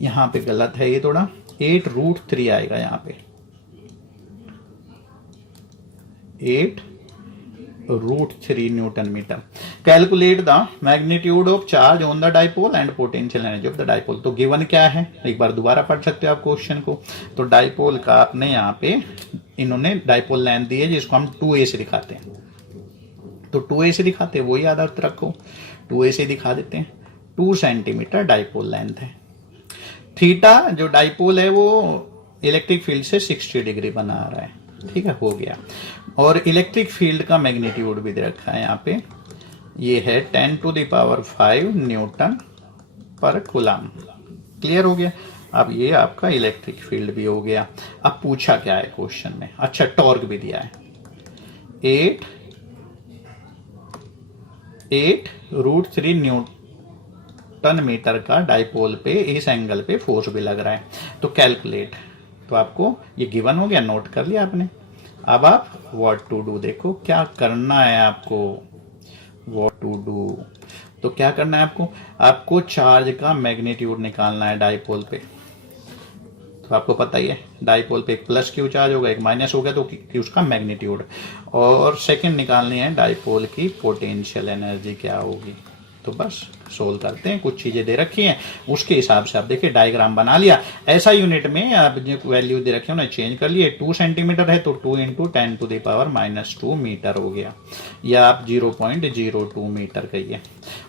यहाँ पे गलत है ये थोड़ा, 8√3 आएगा यहाँ पे, 8√3 newton metre. Calculate the magnitude of charge on the dipole and potential energy of the dipole. तो गिवन क्या है, एक बार दोबारा पढ़ सकते हो आप क्वेश्चन को। तो डाइपोल का आपने यहाँ पे इन्होंने डाइपोल लेंथ दी है जिसको हम 2a से दिखाते हैं। तो 2a से दिखाते हैं, वही याद रखो, 2a से दिखा देते हैं। 2 सेंटीमीटर डाइपोल लेंथ है। थीटा जो डाइपोल है वो इलेक्ट्रिक फील्ड से 60 डिग्री बना रहा है, ठीक है, हो गया। और इलेक्ट्रिक फील्ड का मैग्नीट्यूड भी दे रखा है यहाँ पे, ये है 10 to the power 5 न्यूटन पर कूलम। क्लियर हो गया? अब ये आपका इलेक्ट्रिक फील्ड भी हो गया। अब पूछा क्या है क्वेश्चन में? अच्छा, टॉर्क भी दिया है 8√3 न्यूटन मीटर का डाइपोल पे इस एंगल पे फोर्स भी लग रहा है। तो कैलकुलेट, तो आपको ये गिवन हो गया, नोट कर लिया आपने। अब आप व्हाट टू डू देखो, क्या करना है आपको। व्हाट टू डू, तो क्या करना है आपको? आपको चार्ज का मैग्नीट्यूड निकालना है डाइपोल पे। तो आपको पता ही है डाइपोल पे एक प्लस क्यू चार्ज होगा, एक माइनस होगा, तो क्यू का मैग्नीट्यूड। और सेकंड निकालनी है डाइपोल की पोटेंशियल एनर्जी क्या होगी। तो बस सोल्व करते हैं, कुछ चीजें दे रखी हैं उसके हिसाब से आप देखिए डायग्राम बना लिया। ऐसा यूनिट में आप जो वैल्यू दे रखे हो ना चेंज कर लिए। 2 सेंटीमीटर है तो 2 × 10 to the power -2 मीटर हो गया, या आप 0.02 मीटर कहिए।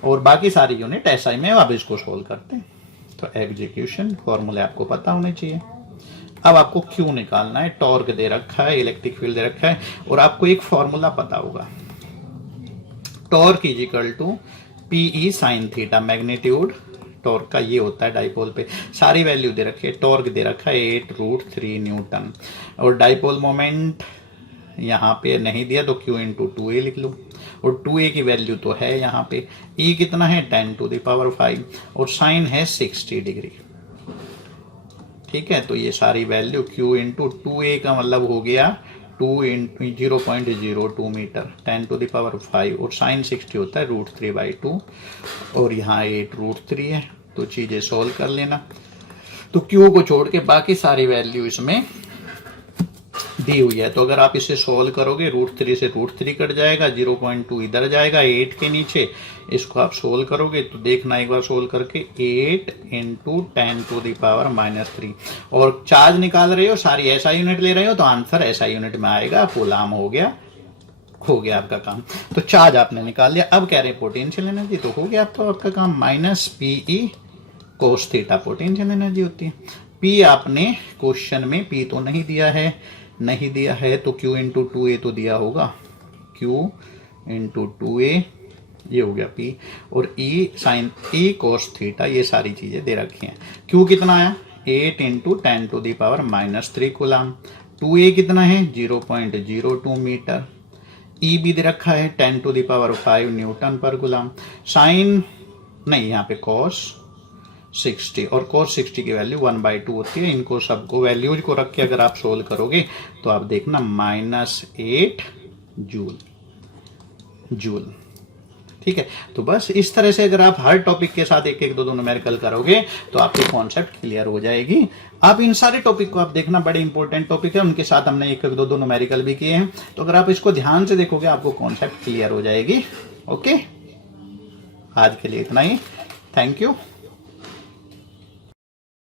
और बाकी सारी यूनिट SI में अब इसको सोल्व करते हैं। तो एग्जीक्यूशन फॉर्मूले आपको पता होने चाहिए। अब आपको क्यू निकालना है, टॉर्क दे रखा है, इलेक्ट्रिक फील्ड दे रखा है, और आपको एक फॉर्मूला पता होगा, torque is equal to PE sin theta. Magnitude torque का ये होता है डाइपोल पे, सारी वैल्यू दे रखी है। टॉर्क दे रखा है 8√3 न्यूटन, और डाइपोल मोमेंट यहाँ पे नहीं दिया तो Q × 2a लिख लो। और 2a की वैल्यू तो है यहाँ पे, E कितना है 10 to the power 5, और साइन है 60 डिग्री। ठीक है, तो ये सारी वैल्यू Q × 2a का मतलब हो गया 2 × 0.02 मीटर, 10 to the power 5, और साइन 60 होता है √3/2, और यहाँ 8√3 है। तो चीजें सोल्व कर लेना। तो Q को छोड़ के बाकी सारी वैल्यू इसमें दी हुई है। तो अगर आप इसे सोल्व करोगे √3 से √3 कट जाएगा, 0.2 इधर जाएगा 8 के नीचे, इसको आप सोल्व करोगे तो देखना एक बार सोल्व करके 8 × 10⁻³ और चार्ज निकाल रहे हो, सारी SI यूनिट ले रहे हो तो आंसर SI यूनिट में आएगा, कूलाम हो गया आपका काम। तो चार्ज आपने निकाल लिया। अब कह रहे हैं पोटेंशियल एनर्जी, तो हो गया आपका काम, -PE cos theta potential energy होती है। P आपने क्वेश्चन में P तो नहीं दिया है तो Q × 2A तो दिया होगा, Q × 2A ये हो गया P, और E sin E cos theta, ये सारी चीजें दे रखी हैं। Q कितना आया 8 × 10⁻³ कूलाम, 2A कितना है 0.02 मीटर, E भी दे रखा है 10⁵ न्यूटन पर कूलाम, साइन नहीं यहाँ पे cos 60, और cos 60 की वैल्यू 1/2 होती है। इनको सबको वैल्यूज को रख के अगर आप सोल्व करोगे तो आप देखना -8 जूल। ठीक है, तो बस इस तरह से अगर आप हर टॉपिक के साथ एक एक दो न्यूमेरिकल करोगे तो आपकी कॉन्सेप्ट क्लियर हो जाएगी। आप इन सारे टॉपिक को आप देखना, बड़े इंपॉर्टेंट टॉपिक है, उनके साथ हमने एक एक दो न्यूमेरिकल भी किए हैं। तो अगर आप इसको ध्यान से देखोगे आपको कॉन्सेप्ट क्लियर हो जाएगी। ओके, आज के लिए इतना ही, थैंक यू।